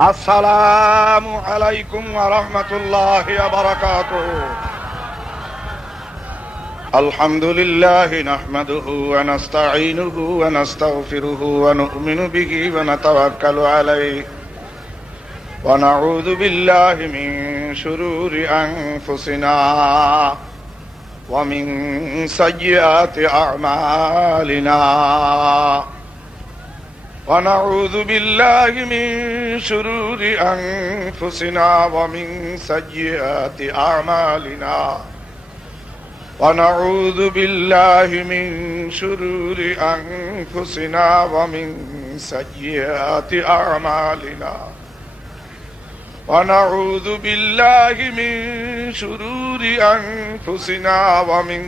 আসসালামু আলাইকুম ওয়া রাহমাতুল্লাহি ওয়া বারাকাতুহু। আলহামদুলিল্লাহি নাহমাদুহু ওয়া নাস্তাঈনুহু ওয়া নাস্তাগফিরুহু ওয়া নু'মিনু বিহি ওয়া নাতাওয়াক্কালু আলাইহি ওয়া নাউযু বিল্লাহি মিন শুরুরি আনফুসিনা ওয়া মিন সাইয়্যাতি আ'মালিনা। ونعوذ بالله من شرور أنفسنا ومن سيئات أعمالنا. ونعوذ بالله من شرور أنفسنا ومن سيئات أعمالنا. ونعوذ بالله من شرور أنفسنا ومن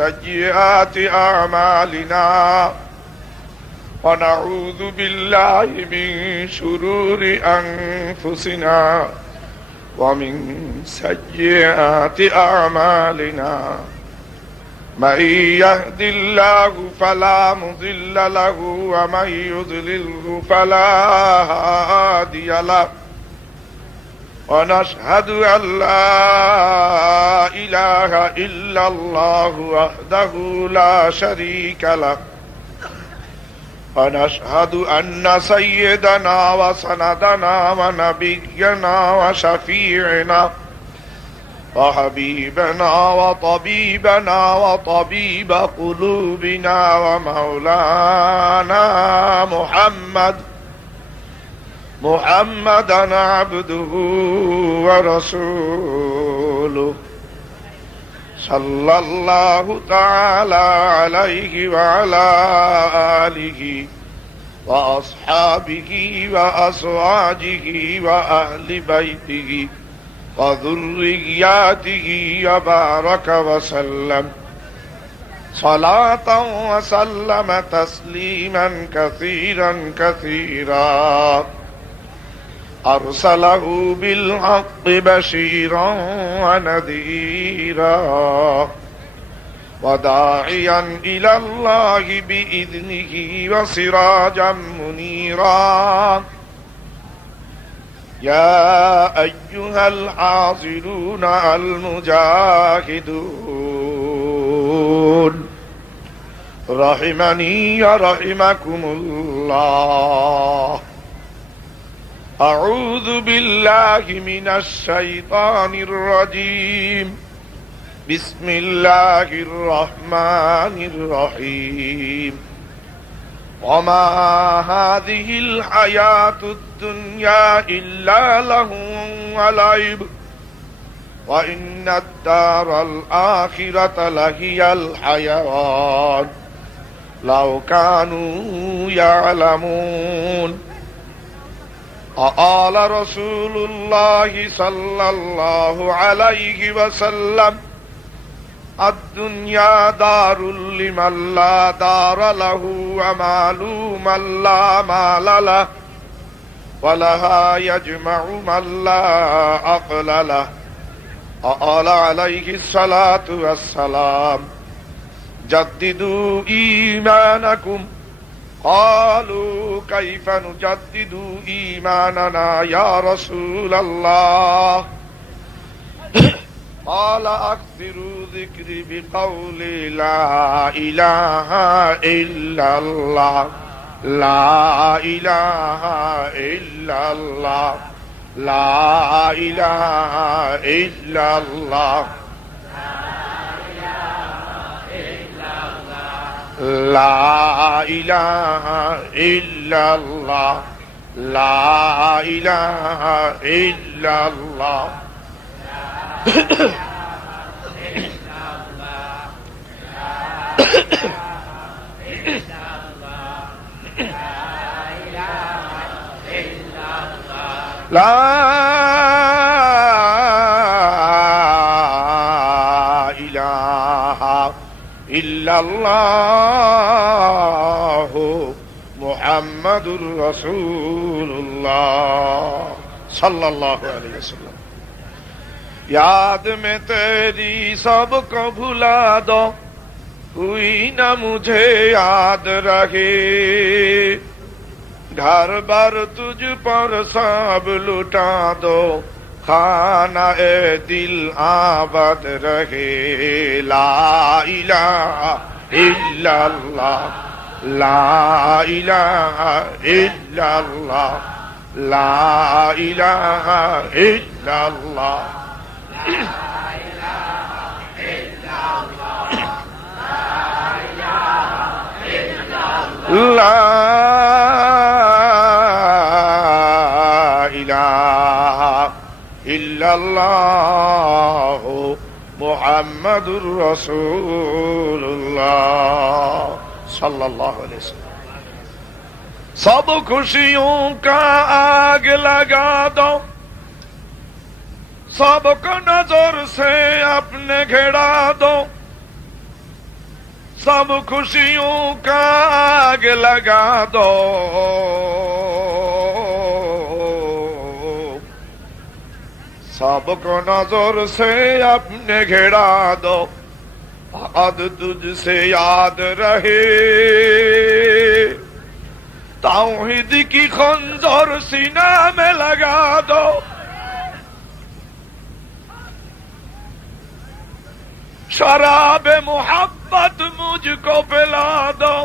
سيئات أعمالنا. ونعوذ بالله من شرور أنفسنا ومن سيئات أعمالنا. من يهد الله فلا مضل له ومن يضلله فلا هادي له. ونشهد أن لا إله إلا الله وحده لا شريك له. ونشهد أن سيدنا وسندنا ونبينا وشفيعنا وحبيبنا وطبيبنا وطبيب قلوبنا ومولانا محمدا عبده ورسوله صلى الله تعالى عليه وعلى آله وأصحابه وأزواجه وأهل بيته وذرياته وبارك وسلم صلاة وسلم تسليما كثيرا كثيرا. أرسله بالحق بشيرا ونذيرا وداعيا إلى الله بإذنه وسراجا منيرا. يا أيها الحاضرون المجاهدون رحمني ورحمكم الله. أعوذ بالله من الشيطان الرجيم. بسم الله الرحمن الرحيم. وما هذه الحياة الدنيا إلا لهو ولعب وإن الدار الآخرة لهي الحيوان لو كانوا يعلمون. قال رسول الله صلى الله عليه وسلم الدنيا دار لمن لا دار له ومال من لا مال له ولها يجمع من لا عقل له. قال عليه الصلاة والسلام جددوا إيمانكم. قالوا كيف نجدد إيماننا يا رسول الله؟ قال أكثروا ذكري بقول لا إله إلا الله لا إله إلا الله لا إله إلا الله لا إله إلا الله لا إله إلا الله. لا إله إلا الله محمد رسول الله صلى الله عليه وسلم. याद में तेरी सबको भुला दो कोई न मुझे याद रहे घर बार तुझ पर सब लुटा दो, खाना ए दिल आबाद रहे। ला इलाहा इल्लल्लाह, ला इलाहा इल्लल्लाह, ला इलाहा इल्लल्लाह। ला इलाहा इल्लल्लाह मुहम्मदुर रसूलुल्लाह सल्लल्लाहु अलैहि वसल्लम। सब खुशियों का आग लगा दो, सबको नजर से अपने घेरा दो। सब खुशियों का आग लगा दो, सबको नजर से अपने घेरा दो। आज तुझसे याद रहे, तौहीद की खंजर सीना में लगा दो। शराब मोहब्बत मुझको पिला दो,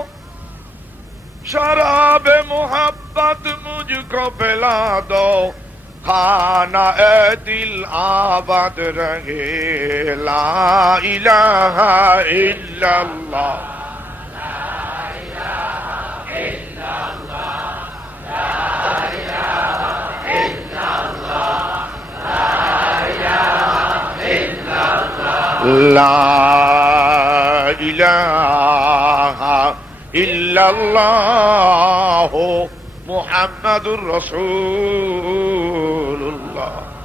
शराब मोहब्बत मुझको पिला दो। खाना ए दिल आबाद रहे। ला इलाहा इल्लल्लाह, ला इलाहा इल्लल्लाह मुहम्मदुर रसूलुल्लाह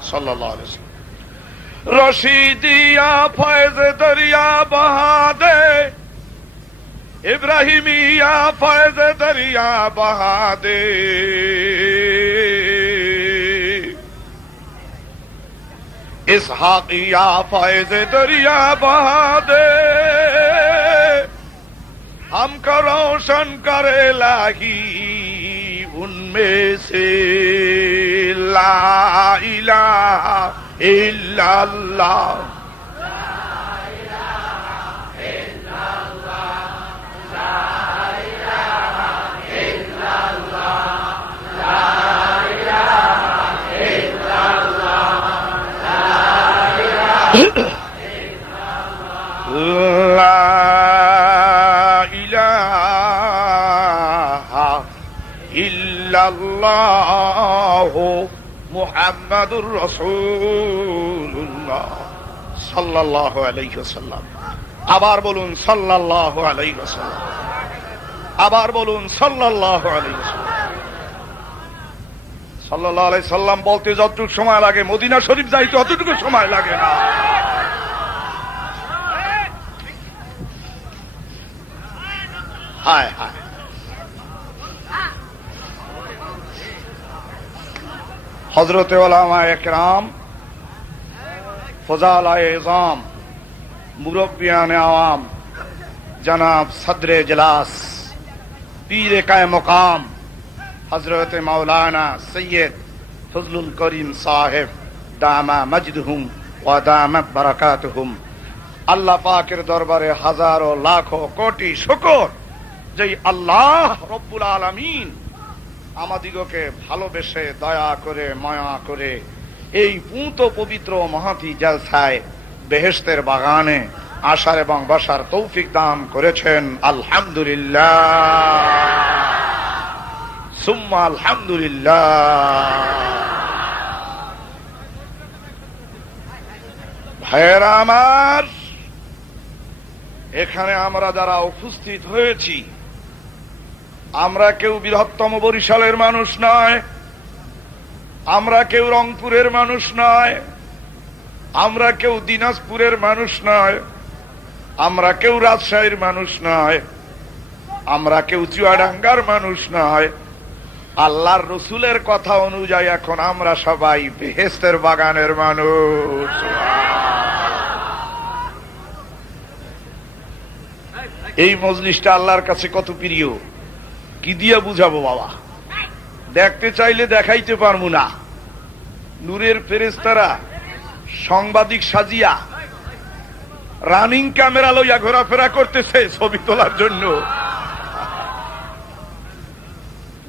सल्लल्लाहु अलैहि वसल्लम। रशीदिया फैज़ दरिया बहा दे, इब्राहिमिया फैज़ दरिया बहा दे। इसहाकिया फैज़ दरिया बहा दे, हमको रोशन करे लाही उनमें से। ला इलाहा इल्लल्लाह, ला इलाहा इल्लल्लाह मुहम्मदुर रसूलुल्लाह सल्लल्लाहु अलैहि वसल्लम। আবার বলুন সাল্লাল্লাহু আলাইহি ওয়াসাল্লাম, আবার বলুন সাল্লাল্লাহু আলাইহি ওয়াসাল্লাম। সাল্লাল্লাহু আলাইহি সাল্লাম বলতে যতটুকু সময় লাগে মদিনা শরীফ যাইতে অতটুকু সময় লাগে না। হায় হায়, হযরতে উলামায়ে ইকরাম, ফুজালায়ে ইজাম, মুরব্বিয়ানে আওয়াম, জনাব সদরে ইজলাস, পীরে কায়ে মকাম হযরতে মাওলানা সৈয়দ ফজলুল করিম সাহেব দামা মজদুহুম ওয়া দামাত বারাকাতুহুম। আল্লাহ পাকের দরবারে হাজারো লাখো কোটি শুকর যে আল্লাহ রব্বুল আলামিন আমাদিগকে ভালোবেসে দয়া করে মায়া করে এই পুঁত পবিত্র মহাতি জলসায় বেহেশতের বাগানে আসার এবং বসার তৌফিক দান করেছেন। আলহামদুলিল্লাহ সুম্মা আলহামদুলিল্লাহ। ভাইয়েরা আমার, এখানে আমরা যারা উপস্থিত হয়েছি, আমরা কেউ বৃহত্তম বরিশালের মানুষ নয়, আমরা কেউ রংপুরের মানুষ নয়, আমরা কেউ দিনাজপুরের মানুষ নয়, আমরা কেউ রাজশাহীর মানুষ নয়, আমরা কেউ চুয়াডাঙ্গার মানুষ নয়। আল্লাহর রসুলের কথা অনুযায়ী এখন আমরা সবাই বেহেশতের বাগানের মানুষ। এই মজলিসটা আল্লাহর কাছে কত প্রিয়, কি দিয়ে বুঝাবো বাবা। দেখতে চাইলে দেখাইতে পারবো না। নূরের ফেরেশতারা সাংবাদিক সাজিয়া রানিং ক্যামেরা লইয়া ঘোরাফেরা করতেছে ছবি তোলার জন্য।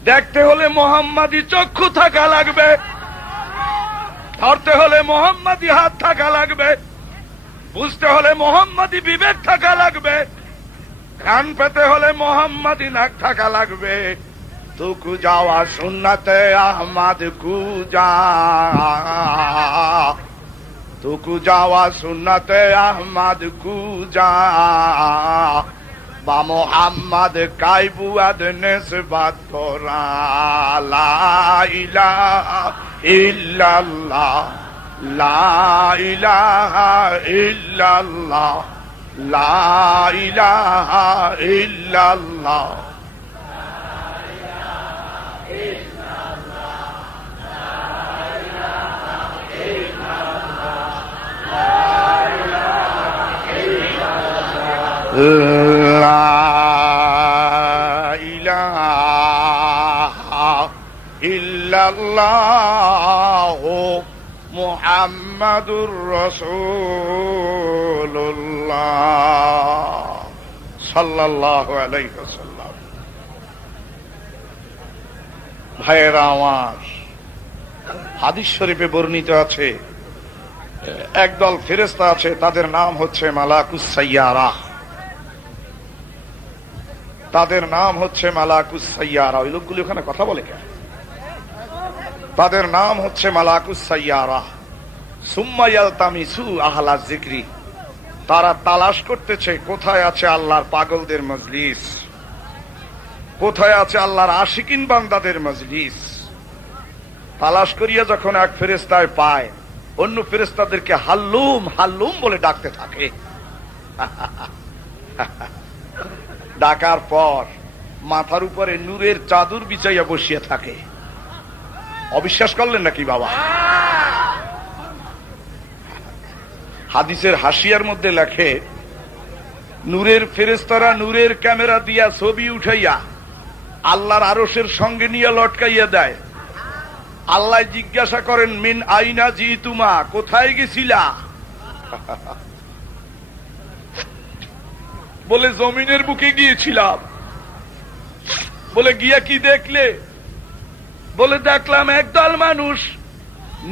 দেখতে হলে মোহাম্মদী চক্ষু থাকা লাগবে, ধরতে হলে মোহাম্মদী হাত থাকা লাগবে, বুঝতে হলে মোহাম্মদী বিবেক থাকা লাগবে, কান পেতে হলে মোহাম্মদী নাক থাকা লাগবে। তুকু যাওয়া সুন্নতে আহমদ কুজা, তুকু যাওয়া সুন্নতে আহমদ কুজা, বা মোহাম্মদ কাইবুয়াদ নিসবত করা। লা ইলাহা ইল্লাল্লাহ, লা ইলাহা ইল্লাল্লাহ, লা ইলাহা ইল্লাল্লাহ। মুহাম্মাদুর রাসূলুল্লাহ সাল্লাল্লাহু আলাইহি ওয়াসাল্লাম। ভাইয়েরা আমার, হাদিস শরীফে বর্ণিত আছে একদল ফেরেশতা আছে, তাদের নাম হচ্ছে মালাকুস সাইয়ারা। তাদের নাম হচ্ছে মালাকুস সাইয়ারা। ওই লোকগুলি ওখানে কথা বলে কেন? তাদের নাম হচ্ছে মালাকুস সাইয়ারা। সুম্মা ইয়ালতামিসু আহলা যিকরি, তারা তালাশ করতেছে কোথায় আছে আল্লাহর পাগলদের মজলিস, কোথায় আছে আল্লাহর আশিকিন বান্দাদের মজলিস। তালাশ করিয়া যখন এক ফেরেশতায় পায়, অন্য ফেরেশতাদেরকে হাল্লুম হাল্লুম বলে ডাকতে থাকে। ডাকার পর মাথার উপরে নূরের চাদর বিছাইয়া বসিয়া থাকে। অবিশ্বাস করলেন নাকি বাবা? হাদিসের হাসিয়ার মধ্যে লেখে, নূরের ফেরেশতারা নূরের ক্যামেরা দিয়া ছবি উঠাইয়া আল্লাহর আরশের সঙ্গে নিয়ে লটকাইয়া দেয়। আল্লাহ জিজ্ঞাসা করেন, মিন আইনা জিতুমা, কোথায় গেছিলা? বলে জমিনের বুকে গিয়েছিলাম। বলে গিয়া কি দেখলে? বলে দেখলাম একদল মানুষ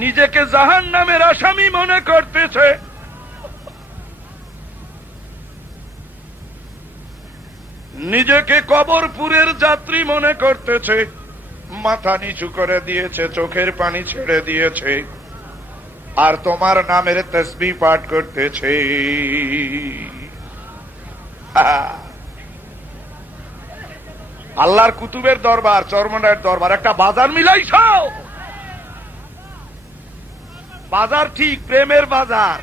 নিজেকে জাহান্নামের আসামি মনে করতেছে, নিজেকে কবরপুরের যাত্রী মনে করতেছে, মাথা নিচু করে দিয়েছে, চোখের পানি ছেড়ে দিয়েছে, আর তোমার নামের তাসবিহ পাঠ করতেছে। আল্লাহর কুতুবের দরবার, চরমনায়ের দরবার, একটা বাজার মিলাইছ। বাজার ঠিক প্রেমের বাজার।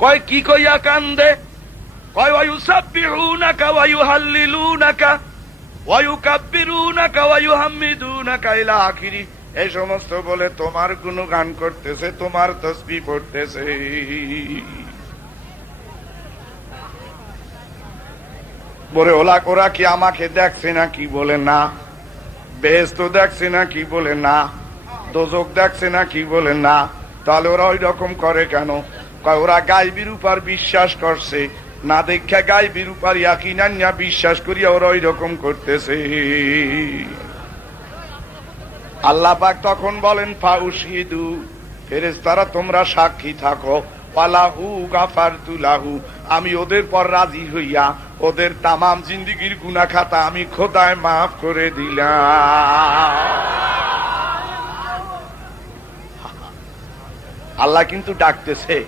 কয় কি কইয়া কান্দে? কয় ওয়ায়ুসাব্বিহুনাকা ওয়ায়ুহাল্লিলুনাকা ওয়ায়ুকাব্বিরুনাকা ওয়ায়ুহাম্মিদুনাকা ইলা আখিরি। এই সমস্ত বলে তোমার গুণগান করতেছে, তোমার তাসবিহ পড়তেছে। বলে ওরা কি আমাকে দেখছে না? কি বলে না। বেহেশত দেখছে না? কি বলে না। দোজখ দেখছে না? কি বলে না। তাহলে ওরা ওই রকম করে কেন? ওরা গায়বীর উপর বিশ্বাস করছে না, দেখা গায়বীর উপর ইয়াকিন আনিয়া বিশ্বাস করিয়া ওরা ওই রকম করতেছে। আল্লাহ পাক তখন বলেন, ফাউশহিদু, ফেরেশতারা তোমরা সাক্ষী থাকো, পালাহু গাফারতু লাহু, আমি ওদের পর রাজি হইয়া ওদের তামাম জিন্দেগীর গুনাহ খাতা আমি খোদায় মাফ করে দিলাম। আল্লাহ কিন্তু ডাকতেছে।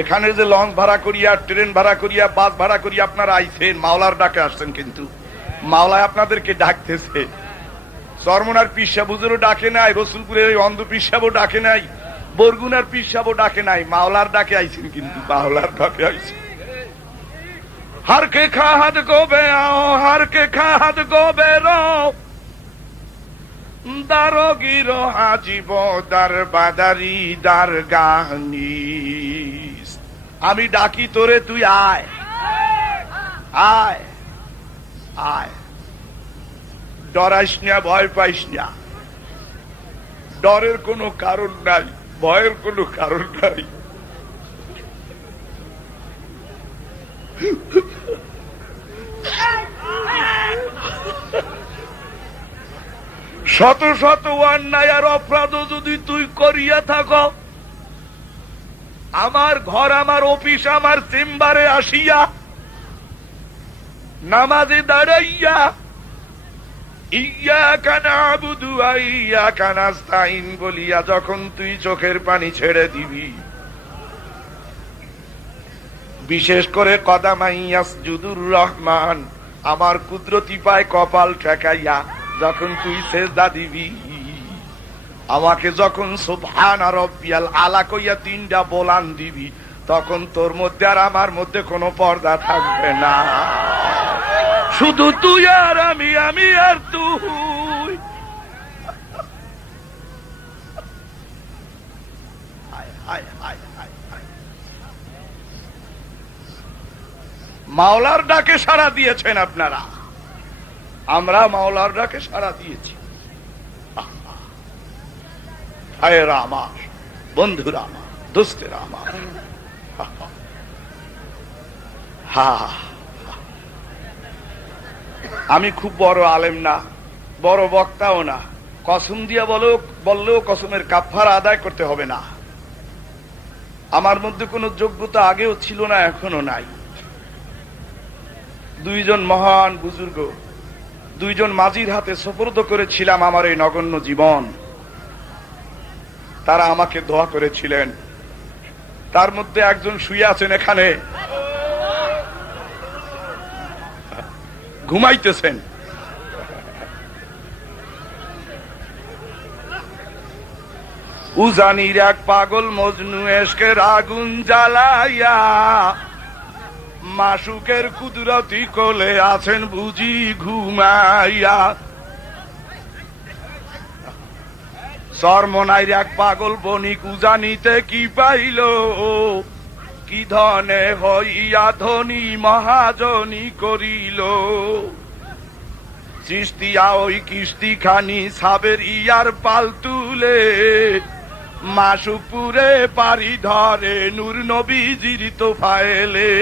এখানে যে লঞ্চ ভাড়া করিয়া, ট্রেন ভাড়া করিয়া, বাস ভাড়া করিয়া আপনারা আইছেন, মাওলার ডাকে আসছেন, কিন্তু মাওলায় আপনাদেরকে ডাকতেছে। চরমনার পীর সাহেব হুজুরও ডাকে নাই, রসুলপুরের অন্ধ পীর সাহেবও ডাকে নাই, বরগুনার পীর সাহেবও ডাকে নাই, মাওলার ডাকে আইছেন, কিন্তু মাওলার ডাকে আইছেন। हर के खाहद गोबे आओ, हर के खाहद गोबे रो, दारो गिरो हाजिबो दर बादारी दर गाहनी। আমি ডাকি তোরে, তুই আয় আয় আয়, ডরাইস না, ভয় পাইস না। ডরের কোনো কারণ নাই, ভয়ের কোনো কারণ নাই। শত শত অন্যায় আর অপরাধ যদি তুই করিয়া থাক, আমার ঘর, আমার অফিস, আমার চেম্বারে আসিয়া নামাজে দাঁড়াইয়া ইয়্যাকা না'বুদু ওয়া ইয়্যাকা নাস্তাইন বলিয়া যখন তুই চোখের পানি ছেড়ে দিবি, বিশেষ করে কদামাই ইয়াসজুদুর রহমান, আমার কুদরতি পায় কপাল ঠেকাইয়া যখন তুই সেজদা দিবি, আমাকে যখন সুবহানা রাব্বিয়াল আলা কইয়া তিনটা বলান দিবি, তখন তোর মধ্যে আর আমার মধ্যে কোনো পর্দা থাকবে না। শুধু তুই আর আমি, আমি আর তুই। মাওলার ডাকে সাড়া দিয়েছেন আপনারা, আমরা মাওলার ডাকে সাড়া দিয়েছি। ভাইয়েরা আমার, বন্ধুরা আমার, দোস্তেরা আমার, আমি খুব বড় আলেম না, বড় বক্তাও না, কসম দিয়া বললেও কসমের কাফারা আদায় করতে হবে না। আমার মধ্যে কোনো যোগ্যতা আগেও ছিল না, এখনো নাই। দুইজন মহান বুজুর্গ, দুইজন মাঝির হাতে সোপর্দ করেছিলাম আমার এই নগণ্য জীবন। তারা আমাকে দোয়া করেছিলেন। তার মধ্যে একজন শুয়ে আছেন এখানে, ঘুমাইতেছেন। উজানির এক পাগল মজনু এশকের আগুন জ্বালাইয়া মাসুকের কুদরতি কোলে আছেন বুঝি ঘুমাইয়া। চরমনাইর এক পাগল বণিক উজানিতে কি পাইল, কি ধনে হইয়া ধনী মহাজনী করিল। চিস্তিয়া ওই কিস্তি খানি সাবের ইয়ার পাল তুলে মাসুপুরে পারি ধরে নূর নবীজির তোফায়েলে।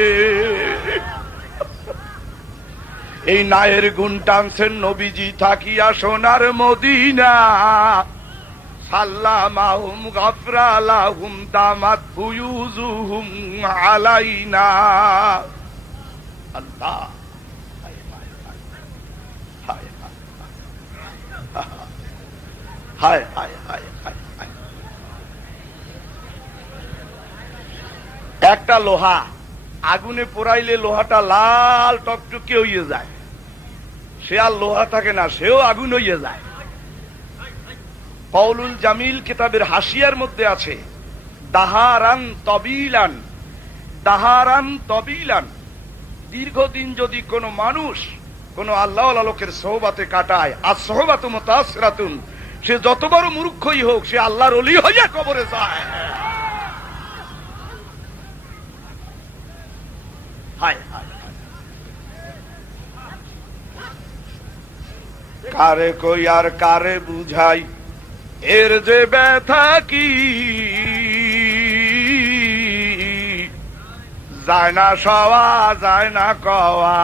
এই নায়ের গুণ টানছেন নবীজি থাকিয়া সোনার মদিনা। সাল্লামাহুম গাফরালাহুম দামাত ফুয়ুজুহুম আলাইনা। আল্লাহ, হায় হায় হায় হায়। একটা লোহা আগুনে পোড়াইলে লোহাটা লাল টকটকে হইয়ে যায়, সে আর লোহা থাকে না, সেও আগুন হইয়ে যায়। কওলুল জামিল কিতাবের হাসিয়ার মধ্যে আছে, দাহারান তবিলান, দাহারান তবিলান, দীর্ঘদিন যদি কোনো মানুষ কোন আল্লাহওয়ালা লোকের সোহবাতে কাটায়, আর সোহবাতু মুতাসসিরাতুন, সে যত বড় মূর্খই হোক, সে আল্লাহর ওলি হইয়া কবরে যায়। হায় হায়, কারে কই আর কারে বুঝাই এর যে ব্যথা কি, যায় না সওয়া যায় না কওয়া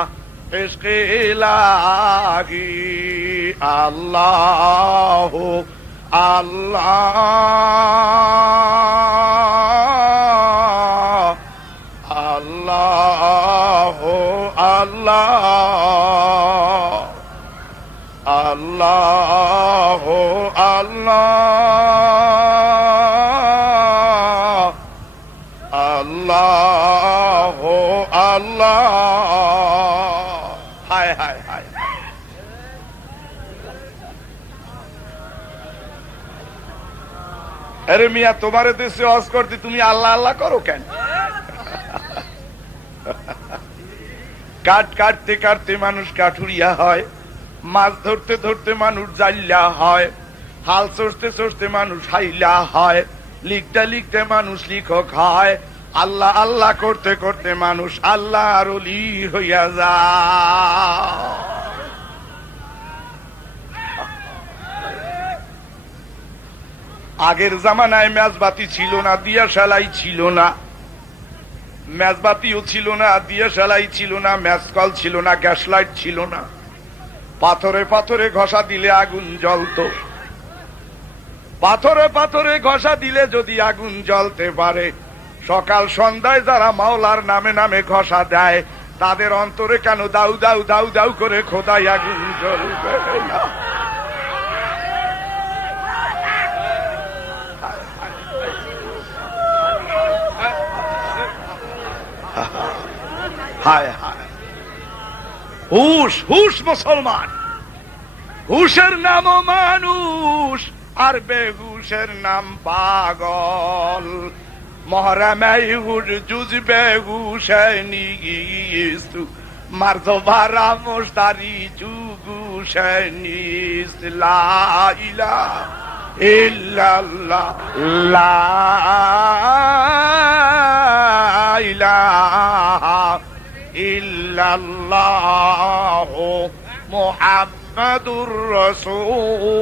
ইশকে লাগি। আল্লাহ আল্লাহ আল্লাহ আল্লাহ আল্লাহ আল্লাহ আল্লাহ আল্লাহ। হায় হায় হায়, আরে মিয়া, তোমার দেশে ওয়াজ করতে তুমি আল্লাহ আল্লাহ করো কেন? কাঠ কাটতে কাটতে মানুষ কাঠুরিয়া হয়, মাছ ধরতে ধরতে মানুষ জাল্লা হয়, হাল চষতে চষতে মানুষ হাইলা হয়, লিখতে লিখতে মানুষ লিখক হয়। আল্লাহ আল্লাহ করতে করতে মানুষ আল্লাহর ওলি হইয়া যায়। আগের জামানায় মেজবাতি ছিল না, দিয়াশালাই ছিল না, মেজবাতিও ছিল না, দিয়াশালাই ছিল না, ম্যাজকল ছিল না, গ্যাস লাইট ছিল না। পাথরে পাথরে ঘষা দিলে আগুন জ্বলতো। পাথরে পাথরে ঘষা দিলে যদি আগুন জ্বলতে পারে, সকাল সন্ধ্যায় যারা মাওলার নামে নামে ঘষা দেয়, তাদের অন্তরে কেন দাউ দাউ দাউ দাউ করে খোদাই আগুন জ্বলবে না? হায় হায়, হুশ হুশ মুসলমান, হুশের নামও মানুষ আর বেহুশের নাম পাগল। মহরমে হুশ জুজ বেহুশে নিগিস্তু মারজবারা মুশতারি জুগুশে নিস। লা ইলাহা ইল্লাল্লাহ, লা ইলাহা ইল্লাল্লাহ মুহাম্মাদুর রাসূলুল্লাহ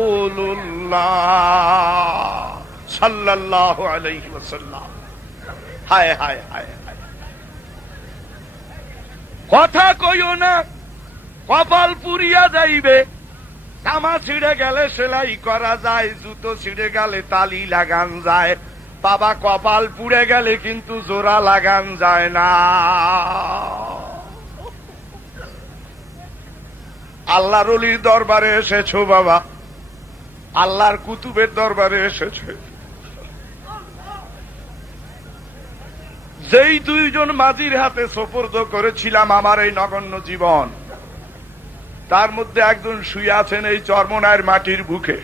সাল্লাল্লাহু আলাইহি ওয়াসাল্লাম। হায় হায় হায় হায়, কথা কইও না, কপাল পুরিয়া যাইবে। জামা ছিঁড়ে গেলে সেলাই করা যায়, জুতো ছিঁড়ে গেলে তালি লাগান যায়, বাবা কপাল পুড়ে গেলে কিন্তু জোড়া লাগান যায় না। আল্লাহর ওলির দরবারে এসেছো বাবা, আল্লাহর কুতুবের দরবারে এসেছে। যেই দুইজন মাঝির হাতে সোপর্দ করেছিলাম আমার এই নগণ্য জীবন, তার মধ্যে একজন শুয়ে আছেন এই চরমনায়ের মাটির বুকে।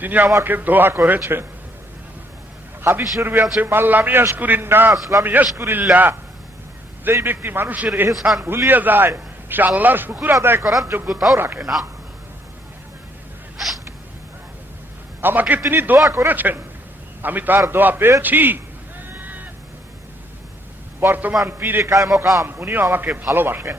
তিনি আমাকে দোয়া করেছেন। হাদিস শরীফে আছে, মাল্লাম ইয়াশকুরিন নাস লাম ইয়াশকুরিল্লাহ। যেই ব্যক্তি মানুষের ইহসান ভুলিয়ে যায়, সে আল্লাহর শুকর আদায় করার যোগ্যতাও রাখে না। আমাকে তিনি দোয়া করেছেন, আমি তার দোয়া পেয়েছি। বর্তমান পীরে কায়মকাম, উনিও আমাকে ভালোবাসেন।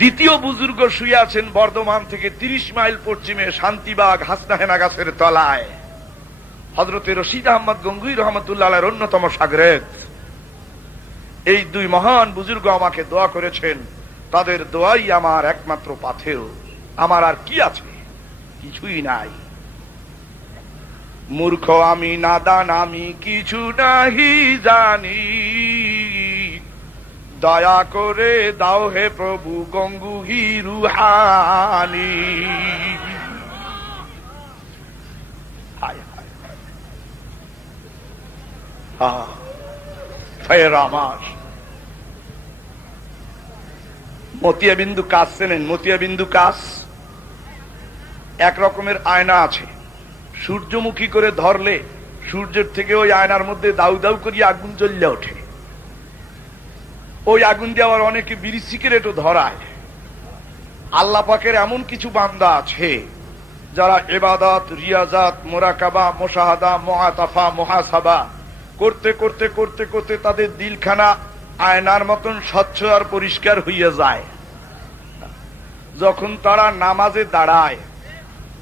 দ্বিতীয় বুজুর্গ শুয়ে আছেন বর্ধমান থেকে 30 মাইল পশ্চিমে শান্তিবাগ হাসনাহেনা গাছের তলায়, হযরতে রশিদ আহমদ গঙ্গুই রহমতুল্লাহ আলাইহির অন্যতম শাগরেদ। এই দুই মহান বুজুর্গ আমাকে দোয়া করেছেন, তাদের দোয়াই আমার একমাত্র পাথেয়। আমার আর কি আছে? কিছুই নাই। মূর্খ আমি, নাদান আমি, কিছু নাহি জানি, দয়া করে দাও হে প্রভু গঙ্গুহি রুহানি। মতিয়াবিন্দু কাজ চেনেন? মতিয়াবিন্দু কাজ এক রকমের আয়না আছে, সূর্যমুখী করে ধরলে সূর্যের থেকে ওই আয়নার মধ্যে দাউ দাউ করিয়া আগুন জ্বললে ওঠে। ওই আগুন দিয়ে আবার অনেকে বিড়ি সিগারেটও ধরায়। আল্লাহ পাকের এমন কিছু বান্দা আছে যারা ইবাদত, রিয়াজাত, মুরাকাবা, মুশাহাদা, মুআতাফা, মুহাসাবা করতে করতে করতে করতে তাদের দিলখানা আয়নার মতন স্বচ্ছ আর পরিষ্কার হইয়া যায়। যখন তারা নামাজে দাঁড়ায়,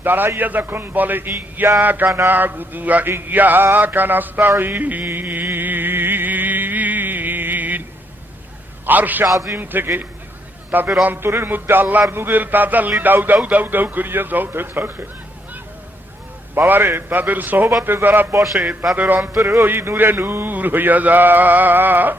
দাঁড়াইয়া যখন বলে ইয়্যাকা না'বুদু ওয়া ইয়্যাকা নাস্তাঈন, আরশে আজিম থেকে তাদের অন্তরের মধ্যে আল্লাহর নূরের তাজাল্লি দাউ দাউ দাউ দাউ করিয়া জ্বলতে থাকে। বাবারে, তাদের সোহবতে যারা বসে তাদের অন্তরে ওই নূরে নূর হইয়া যায়।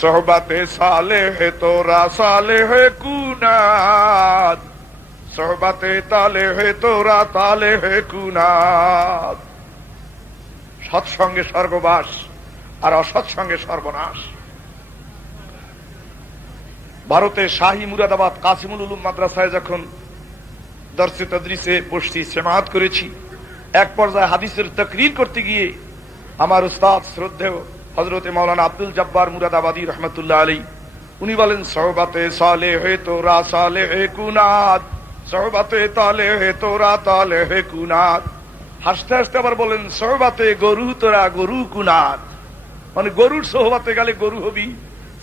সোহবতে সালেহ তোরা সালেহ কুনাদ, সোহবতে তালেহ তোরা তালেহ কুনাদ। সৎসঙ্গে স্বর্গবাস আর অসৎসঙ্গে সর্বনাশ। ভারতে শাহী মুরাদাবাদ কাসিমুল উলুম মাদ্রাসায় যখন দরসে তদরিসে বসছি, সেমাত করেছি, এক পর্যায়ে হাদিসের তাকরীর করতে গিয়ে আমার উস্তাদ শ্রদ্ধেয় হযরতে মাওলানা আব্দুল জব্বার মুরাদাবাদী রহমতুল্লাহ আলাইহি উনি বলেন সোহবতে সালেহ তোরা সালেহ কুনাত, সোহবতে তালেহ তোরা তালেহ কুনাত। হাসতে হাসতে আবার বলেন সোহবতে গরু তোরা গরু কুনাত, মানে গরুর সোহবতে গেলে গরু হবি,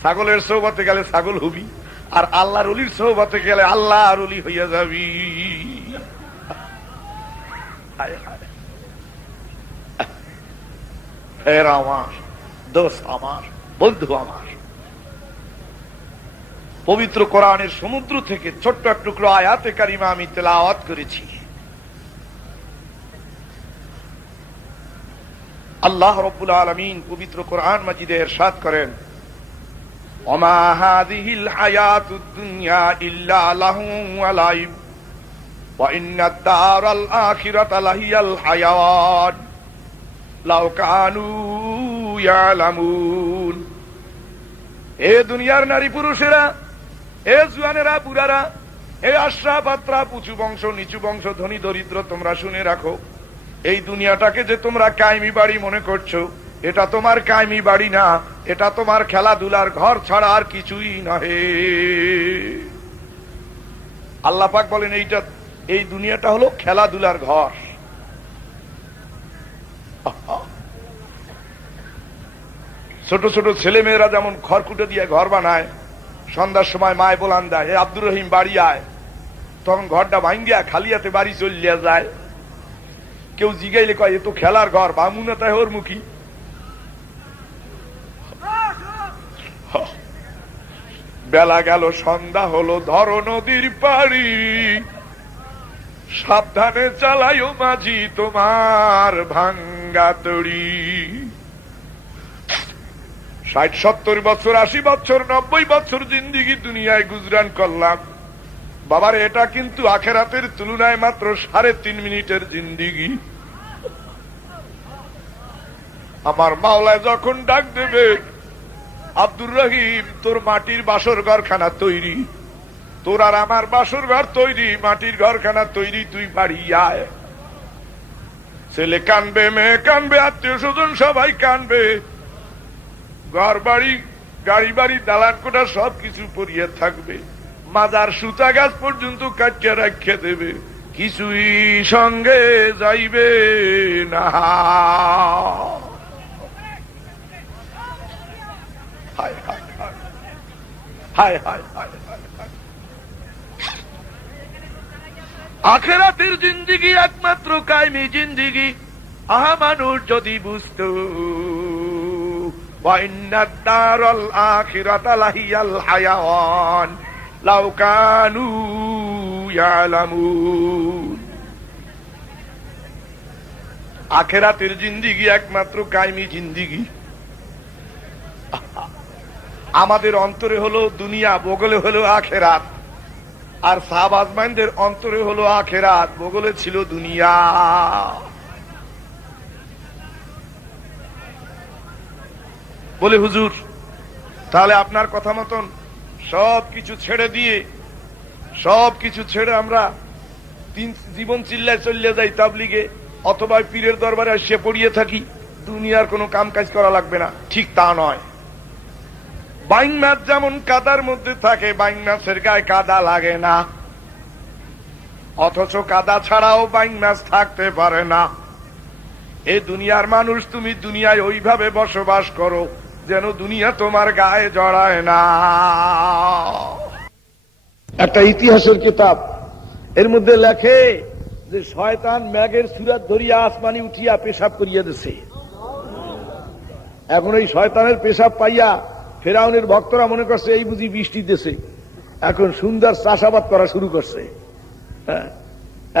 ছাগলের সোহবতে গেলে ছাগল হবি, আর আল্লাহর অলির সোহবতে গেলে আল্লাহর অলি হইয়া যাবি। ফের আমার দোস্ত, আমার বন্ধু, আমার পবিত্র কোরআনের সমুদ্র থেকে ছোট্ট এক টুকরো আয়াতে কারিমা আমি তেলাওয়াত করেছি। আল্লাহ রাব্বুল আলামিন পবিত্র কোরআন মাজিদে ইরশাদ করেন, ওমা হাযিহিল হায়াতুদ দুনিয়া ইল্লা লাহুম ওয়া লাইব ওয়া ইন্নাদ দারাল আখিরাতা লাহিয়াল হায়াওয়ান লাউ কানু ইয়ালামুন। এ দুনিয়ার নারী পুরুষেরা, এ জুয়ানেরা বুড়ারা, এ আশ্রা পাত্রা, উঁচু বংশ নিচু বংশ, ধনী দরিদ্র, তোমরা শুনে রাখো, এই দুনিয়াটাকে যে তোমরা কায়েমি বাড়ি মনে করছো, এটা তোমার কায়েমি বাড়ি না, এটা তোমার খেলাধুলার ঘর ছাড়া আর কিছুই নহে। আল্লাহ পাক বলেন এই দুনিয়াটা হলো খেলাধুলার ঘর। ছোট ছোট ছেলে মেয়েরা যেমন খড়কুটো দিয়ে ঘর বানায়, সন্ধ্যার সময় মায় বলান দেয়, আব্দুর রহিম বাড়ি আয়, তখন ঘরটা ভাঙ্গিয়া খালিয়াতে বাড়ি চলিয়া যায়। কেউ জিগাইলে কয় এ তো খেলার ঘর, বামুনা তাই ওর মুখী। বেলা গেল, সন্ধ্যা হলো, ধরো নদীর পাড়ি, সাবধানে চালাইও মাঝি তোমার ভাঙ্গা তড়ি। 60-70 বছর, 80 বছর, 90 বছর জিন্দিগি দুনিয়ায় গুজরান করলাম বাবার, এটা কিন্তু আখেরাতের তুলনায় মাত্র 3.5 মিনিটের জিন্দিগি। আমার মাওলায় যখন ডাক দেবে, আব্দুর রহিম তোর মাটির বাসর ঘরখানা তৈরি, তোর আর আমার বাসর ঘর তৈরি, মাটির ঘরখানা তৈরি, তুই বাড়ি আয়। ছেলে কানবে, মেয়ে কানবে, আত্মীয় স্বজন সবাই কানবে, ঘর বাড়ি গাড়ি বাড়ি দালান কোঠা সবকিছু পরিয়ে থাকবে, মাজার সুতা গাছ পর্যন্ত কাটিয়ে রাখিয়ে দেবে, কিছুই সঙ্গে যাইবে না। হায় হায় হায় হায় হায় হায়। আখেরাতের জিন্দিগি একমাত্র কায়েমি জিন্দিগি। আহা মানুষ যদি বুঝত, ওয়া ইন্নাদ দারাল আখিরাতা লাহিয়াল হায়াওয়ান লাউ কানু ইয়ালামুন। আখেরাতের জিন্দিগি একমাত্র কায়েমি জিন্দিগি। আমাদের অন্তরে হলো দুনিয়া, বগলে হলো আখেরাত, আর সাহাবাজমানদের অন্তরে হলো আখেরাত, বগলে ছিল দুনিয়া। বলে হুজুর তাহলে আপনার কথা মতন সবকিছু ছেড়ে দিয়ে, সবকিছু ছেড়ে আমরা জীবন চিল্লায় চলিয়ে যাই তাবলিগে, অথবা পীরের দরবারে এসে পড়িয়ে থাকি, দুনিয়ার কোনো কাম কাজ করা লাগবে না? ঠিক তা নয়। বাইং মাছ যেমন কাদার মধ্যে থাকে, বাইং মাছের গায়ে কাদা লাগে না, অথচ কাদা ছাড়াও বাইং মাছ থাকতে পারে না। এই দুনিয়ার মানুষ, তুমি দুনিয়ায় ওইভাবে বসবাস করো যেন দুনিয়া তোমার গায়ে জড়ায় না। একটা ইতিহাসের কিতাব, এর মধ্যে লেখে যে শয়তান ম্যাগের সুরাত ধরিয়া আসমানি উঠিয়া পেশাব করিয়া দিছে। এখন এই শয়তানের পেশাব পাইয়া ফেরাউনের ভক্তরা মনে করছে এই বুঝি বৃষ্টি দেশে, এখন সুন্দর চাষাবাদ করা শুরু করছে।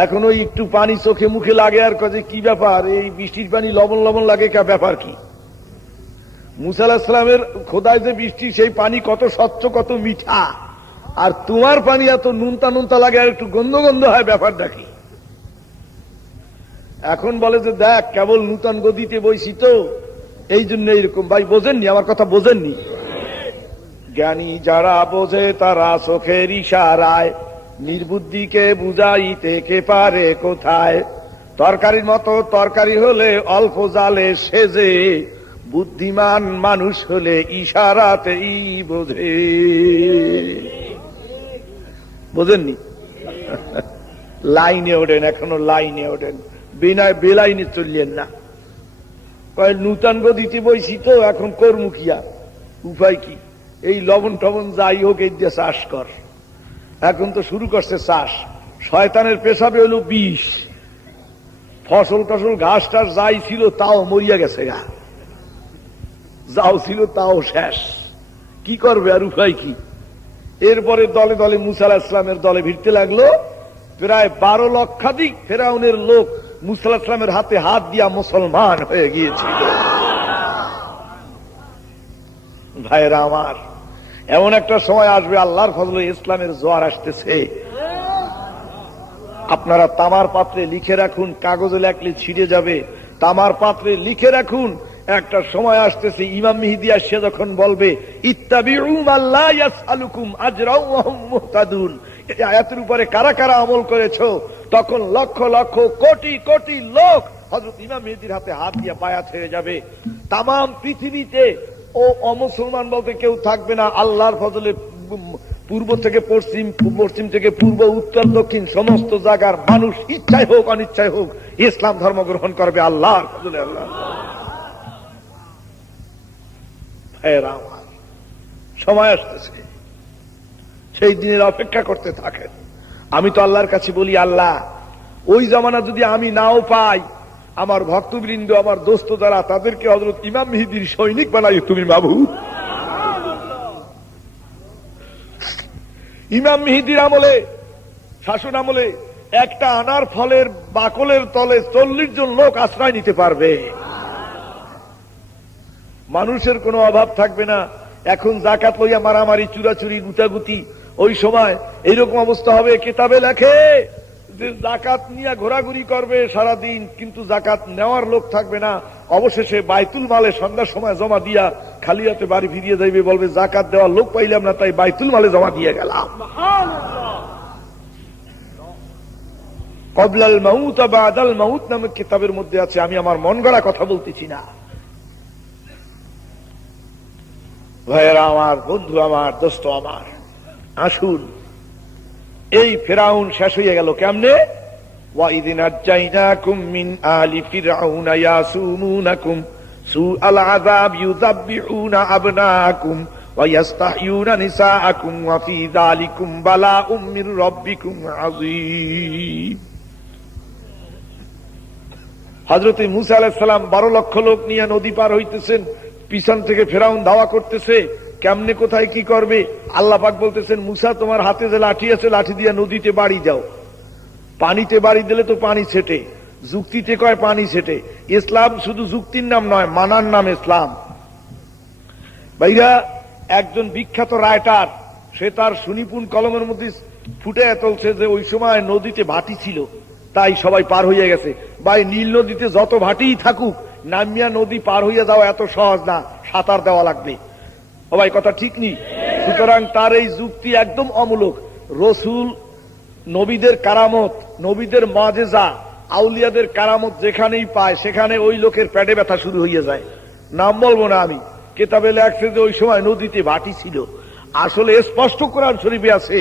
এখন ওই একটু পানি চোখে মুখে লাগে আর কাজে কি ব্যাপার, এই বৃষ্টির পানি লবণ লবণ লাগে, কা ব্যাপার কি? মুসা আলাইহিস সালামের খোদায় যে বৃষ্টি, সেই পানি কত স্বচ্ছ, কত মিঠা, আর তোমার পানি এত নুনতা নুনতা লাগে, আর একটু গন্ধ গন্ধ হয়, ব্যাপারটা কি? এখন বলে যে দেখ, কেবল নূতন গদিতে বইছি তো, এই জন্য এইরকম। ভাই বোঝেননি আমার কথা, বোঝেননি? জ্ঞানী যারা বোঝে তারা চোখের ইশারায় নির্বুদ্ধিকে বুঝাইতে কে পারে কোথায়। তরকারির মতো তরকারি হলে অল্প জালে সেজে, বুদ্ধিমান মানুষ হলে ইশারাতেই বোঝে। বোঝেননি? লাইনে ওঠেন, এখনো লাইনে ওঠেন, বিনা বেলাইনে চললেন না। নূতন গদিতে বইছি তো, এখন কর্মুখিয়া, উপায় কি? এই লবণ টবণ যাই হোক, এই দিয়ে চাষ কর। এখন তো শুরু করছে চাষ। শয়তানের পেশাবে হলো বিষ। ফসল টসল ঘাস টাস যাই ছিল তাও মরিয়া গেছে, গা যাও ছিল তাও শেষ। কি করবে আর, উপায় কি? এরপরে দলে দলে মুসা আলাইহিস সালামের দলে ভিড়তে লাগলো। প্রায় 12 লক্ষাধিক ফেরাউনের লোক মুসা আলাইহিস সালামের হাতে হাত দিয়া মুসলমান হয়ে গিয়েছিল। ভাইরা আমার, এমন একটা সময় আসবে আল্লাহর ফজলে ইসলামের জোয়ার আসতেছে। আপনারা তামার পাত্রে লিখে রাখুন, কাগজে লেখলে ছিঁড়ে যাবে। তামার পাত্রে লিখে রাখুন, একটা সময় আসতেছে ইমাম মেহেদী আসে যখন বলবে ইত্তাবিউ মা লা ইয়াসআলুকুম আজরাও ওয়া হুম মুহতাদুন, এই আয়াতের উপরে কারা কারা আমল করেছো, তখন লক্ষ লক্ষ কোটি কোটি লোক হযরত ইমাম মেহেদীর হাতে হাত দিয়ে বায়াত হয়ে যাবে। তামাম পৃথিবীতে ও অমুসলমান বলতে কেউ থাকবে না। আল্লাহর ফজলে পূর্ব থেকে পশ্চিম, পশ্চিম থেকে পূর্ব, উত্তর দক্ষিণ সমস্ত জায়গার মানুষ ইচ্ছায় হোক অনিচ্ছায় হোক ইসলাম ধর্ম গ্রহণ করবে আল্লাহর ফজলে। আল্লাহ সময় আসতেছে, সেই দিনের অপেক্ষা করতে থাকেন। আমি তো আল্লাহর কাছে বলি, আল্লাহ ওই জামানা যদি আমি নাও পাই, আমার ভক্তবৃন্দ, আমার দোস্ত যারা, তাদেরকে হযরত ইমাম মেহেদীর সৈনিক বানাই তুমি মাবুদ। ইমাম মেহেদীর আমলে, শাসন আমলে একটা আনার ফলের বাকলের তলে 40 জন লোক আশ্রয় নিতে পারবে। মানুষের কোনো অভাব থাকবে না। এখন যাকাত লইয়া মারামারি, চুরাচুরি, গুতাগুতি, ওই সময় এইরকম অবস্থা হবে। কিতাবে লেখে যে যাকাত নিয়ে ঘোরাঘুরি করবে সারাদিন, কিন্তু যাকাত নেওয়ার লোক থাকবে না। অবশেষে বাইতুল মালে সন্ধ্যার সময় জমা দিয়া খালি হাতে বাড়ি ফিরিয়ে যাইবে, বলবে যাকাত দেওয়ার লোক পাইলাম না, তাই বাইতুল মালে জমা দিয়ে গেলাম। কবলাল মাউত বাদাল মাউত নামক কিতাবের মধ্যে আছে। আমি আমার মন গড়া কথা বলতেছি না। ভাইয়েরা আমার, বন্ধু আমার, দোস্ত আমার, আসুন, এই ফেরাউন শেষ হয়ে গেল কেমনে? وَإِذْ نَجَّيْنَاكُمْ مِنْ آلِ فِرْعَوْنَ يَسُومُونَكُمْ سُوءَ الْعَذَابِ يُذَبِّحُونَ أَبْنَاءَكُمْ وَيَسْتَحْيُونَ نِسَاءَكُمْ وَفِي ذَلِكُمْ بَلَاءٌ مِّن رَبِّكُمْ عَظِيمٌ। হযরত মূসা আলাইহিস সালাম 12 লক্ষ লোক নিয়ে নদী পার হইতেছেন। পিছন থেকে ফেরাউন ধাওয়া করতেছে, কেমনে কোথায় কি করবে। আল্লাহ পাক বলতেছেন, মূসা তোমার হাতে যে লাঠি আছে, লাঠি দিয়ে নদীতে বাড়ি যাও। পানিতে বাড়ি দিলে তো পানি ছেটে, যুক্তিতে কয় পানি ছেটে। ইসলাম শুধু যুক্তির নাম নয়, মানার নাম ইসলাম। ভাইরা, একজন বিখ্যাত রাইটার, সে তার সুনিপুণ কলমের মধ্যে ফুটে তুলছে যে ওই সময় নদীতে ভাটি ছিল, তাই সবাই পার হইয়া গেছে। ভাই, নীল নদীতে যত ভাটিই থাকুক, নামিয়া নদী পার হইয়া যাওয়া এত সহজ না, সাঁতার দেওয়া লাগবে। ও ভাই, কথা ঠিক নি? সুতরাং তার এই যুক্তি একদম অমূলক। রসুল, নবীদের কারামত, নবীদের মাজেজা, আউলিয়াদের কারামত যেখানেই পায়, সেখানে ওই লোকের পেটে ব্যথা শুরু হইয়া যায়। নাম বলবো না আমি। কিতাবে লেখছে যে ওই সময় নদীতে ভাটি ছিল। আসলে স্পষ্ট কোরআন শরীফে আছে,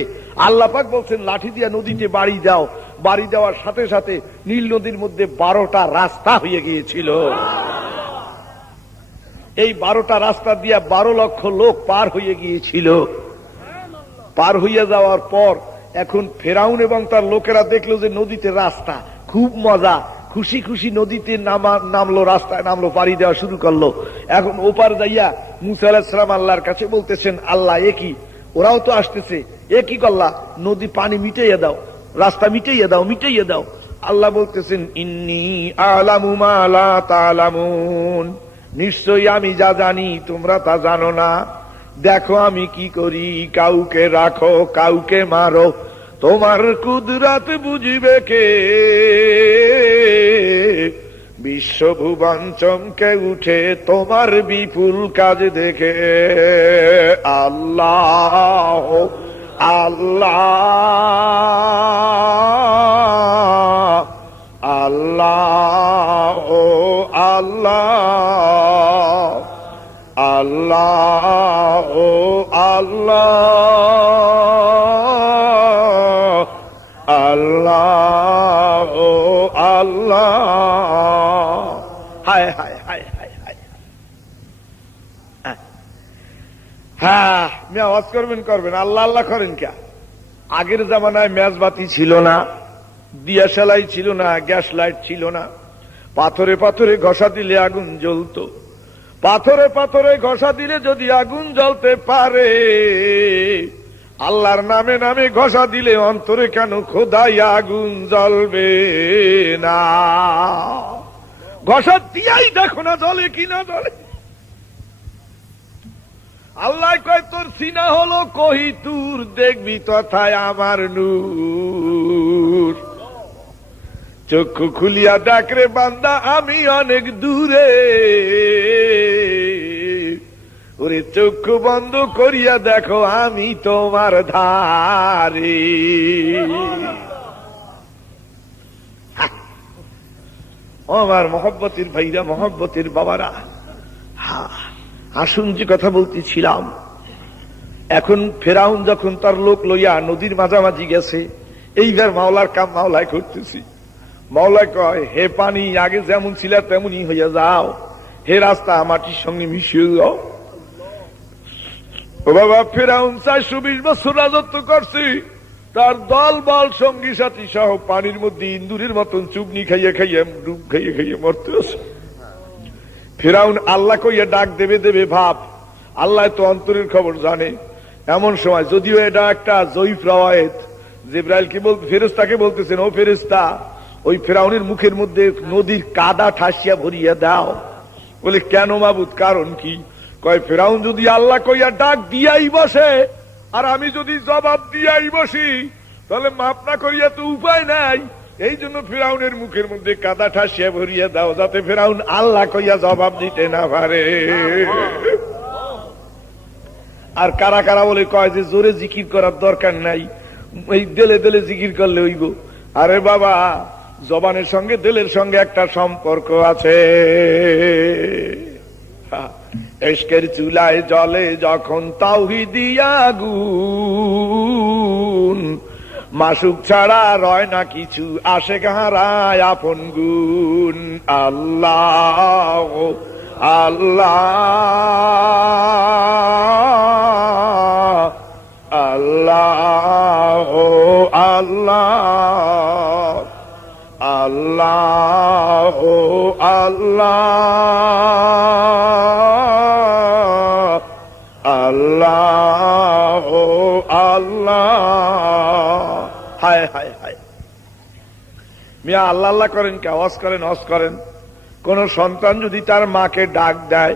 আল্লাহ পাক বলছেন লাঠি দিয়া নদীতে বাড়ি দাও। বাড়ি দেওয়ার সাথে সাথে নীল নদীর মধ্যে 12টা রাস্তা হয়ে গিয়েছিল। এই 12টা রাস্তা দিয়া 12 লক্ষ লোক পার হয়ে গিয়েছিল। পার হইয়া যাওয়ার পর এখন ফেরাউন এবং তার লোকেরা দেখলো যে নদীতে রাস্তা, খুব মজা, খুশি খুশি নদীতে নামলো, রাস্তায় নামলো, পাড়ি দেওয়া শুরু করলো। এখন ওপার যাইয়া মূসা আলাইহিস সালাম আল্লাহর কাছে বলতেছেন, আল্লাহ এ কি, ওরাও তো আসতেছে, এ কি করলা? নদী পানি মিটাইয়া দাও, রাস্তা মিটাইয়া দাও, মিটাইয়া দাও। আল্লাহ বলতেছেন, ইন্নী আ'লামু মা লা তা'লামুন, নিশ্চয়ই আমি যা জানি তোমরা তা জানো না। দেখো আমি কি করি, কাউকে রাখো, কাউকে মারো, তোমার কুদরত বুঝিবে কে? বিশ্বভুবন চমকে উঠে তোমার বিপুল কাজ দেখে। আল্লাহ আল্লাহ আল্লাহ ও আল্লাহ। হ্যাঁ, আওয়াজ করবেন করবেন, আল্লাহ আল্লাহ করেন কে? আগের জামানায় মেজবাতি ছিল না, দিয়াশালাই ছিল না, গ্যাস লাইট ছিল না। পাথরে পাথরে ঘষা দিলে আগুন জ্বলতো। পাথরে পাথরে ঘষা দিলে যদি আগুন জ্বলতে পারে, আল্লাহর নামে নামে ঘষা দিলে অন্তরে কেন খোদাই আগুন জ্বলবে না? ঘষা দিয়াই দেখো না জ্বলে কিনা জ্বলে। আল্লাহ কয় তোর সিনা হলো কহিতুর, দেখবি তথায় আমার নূর। চক্ষু খুলিয়া ডাকরে বান্দা আমি অনেক দূরে, ওরে চক্ষু বন্ধ করিয়া দেখো আমি তোমার ধারে। আমার মহব্বতের ভাইরা, মহব্বতের বাবারা, আসুন যে কথা বলতেছিলাম, এখন ফেরাউন যখন তার লোক লইয়া নদীর মাঝামাঝি গেছে, এইবার মাওলার কাম মাওলায় করতেছি। মাওলায় কয়, হে পানি আগে যেমন ছিল তেমনই হইয়া যাও, হে রাস্তা মাটির সঙ্গে মিশিয়ে যাও। ও বাবা, ফেরাউন 420 বছর রাজত্ব করছি, তার দল বল সঙ্গী সাথী সহ পানির মধ্যে ইন্দুরের মতন চুবনি খাইয়ে খাইয়ে ডুব খাইয়ে খাইয়ে মরতে আছে। ফেরাউন আল্লাহ কইয়া ডাক দেবে দেবে ভাব, আল্লাহ তো অন্তরের খবর জানে। এমন সময়, যদিও এটা একটা জয়ীফ রাওয়ায়েত, জিবরাইল কি বলতে ফেরেশতাকে বলতেছেন, ও ফেরেশতা ওই ফেরাউনের মুখের মধ্যে নদীর কাদা ঠাসিয়া ভরিয়া দাও। বলে কেন মাবুদ, কারণ কি? কয় ফেরাউন যদি আল্লাহ কইয়া ডাক দিয়াই বসে আর আমি যদি জবাব দিয়াই বসি, তাহলে মাপ না করিয়া তো উপায় নাই। এই জন্য ফেরাউনের মুখের মধ্যে কাদা ঠাসিয়া ভরিয়া দাও, যাতে ফেরাউন আল্লাহ কইয়া জবাব দিতে না পারে। আর কারা কারা বলে কয় যে জোরে জিকির করার দরকার নাই, এই দেলে দেলে জিকির করলে হইব। আরে বাবা, জবানের সঙ্গে দিলের সঙ্গে একটা সম্পর্ক আছে। এশকের চুলায় জ্বলে যখন তাওহীদি আগুন, মাসুক ছাড়া রয় না কিছু, আশেক হারায় আপন গুণ। আল্লাহ আল্লাহ আল্লাহ আল্লাহ আল্লাহ আল্লাহ আল্লাহ আল্লাহ। হায় হায় হায়, মিয়া আল্লাহ আল্লাহ করেন কে? আওয়াজ করেন, আওয়াজ করেন। কোন সন্তান যদি তার মাকে ডাক দেয়,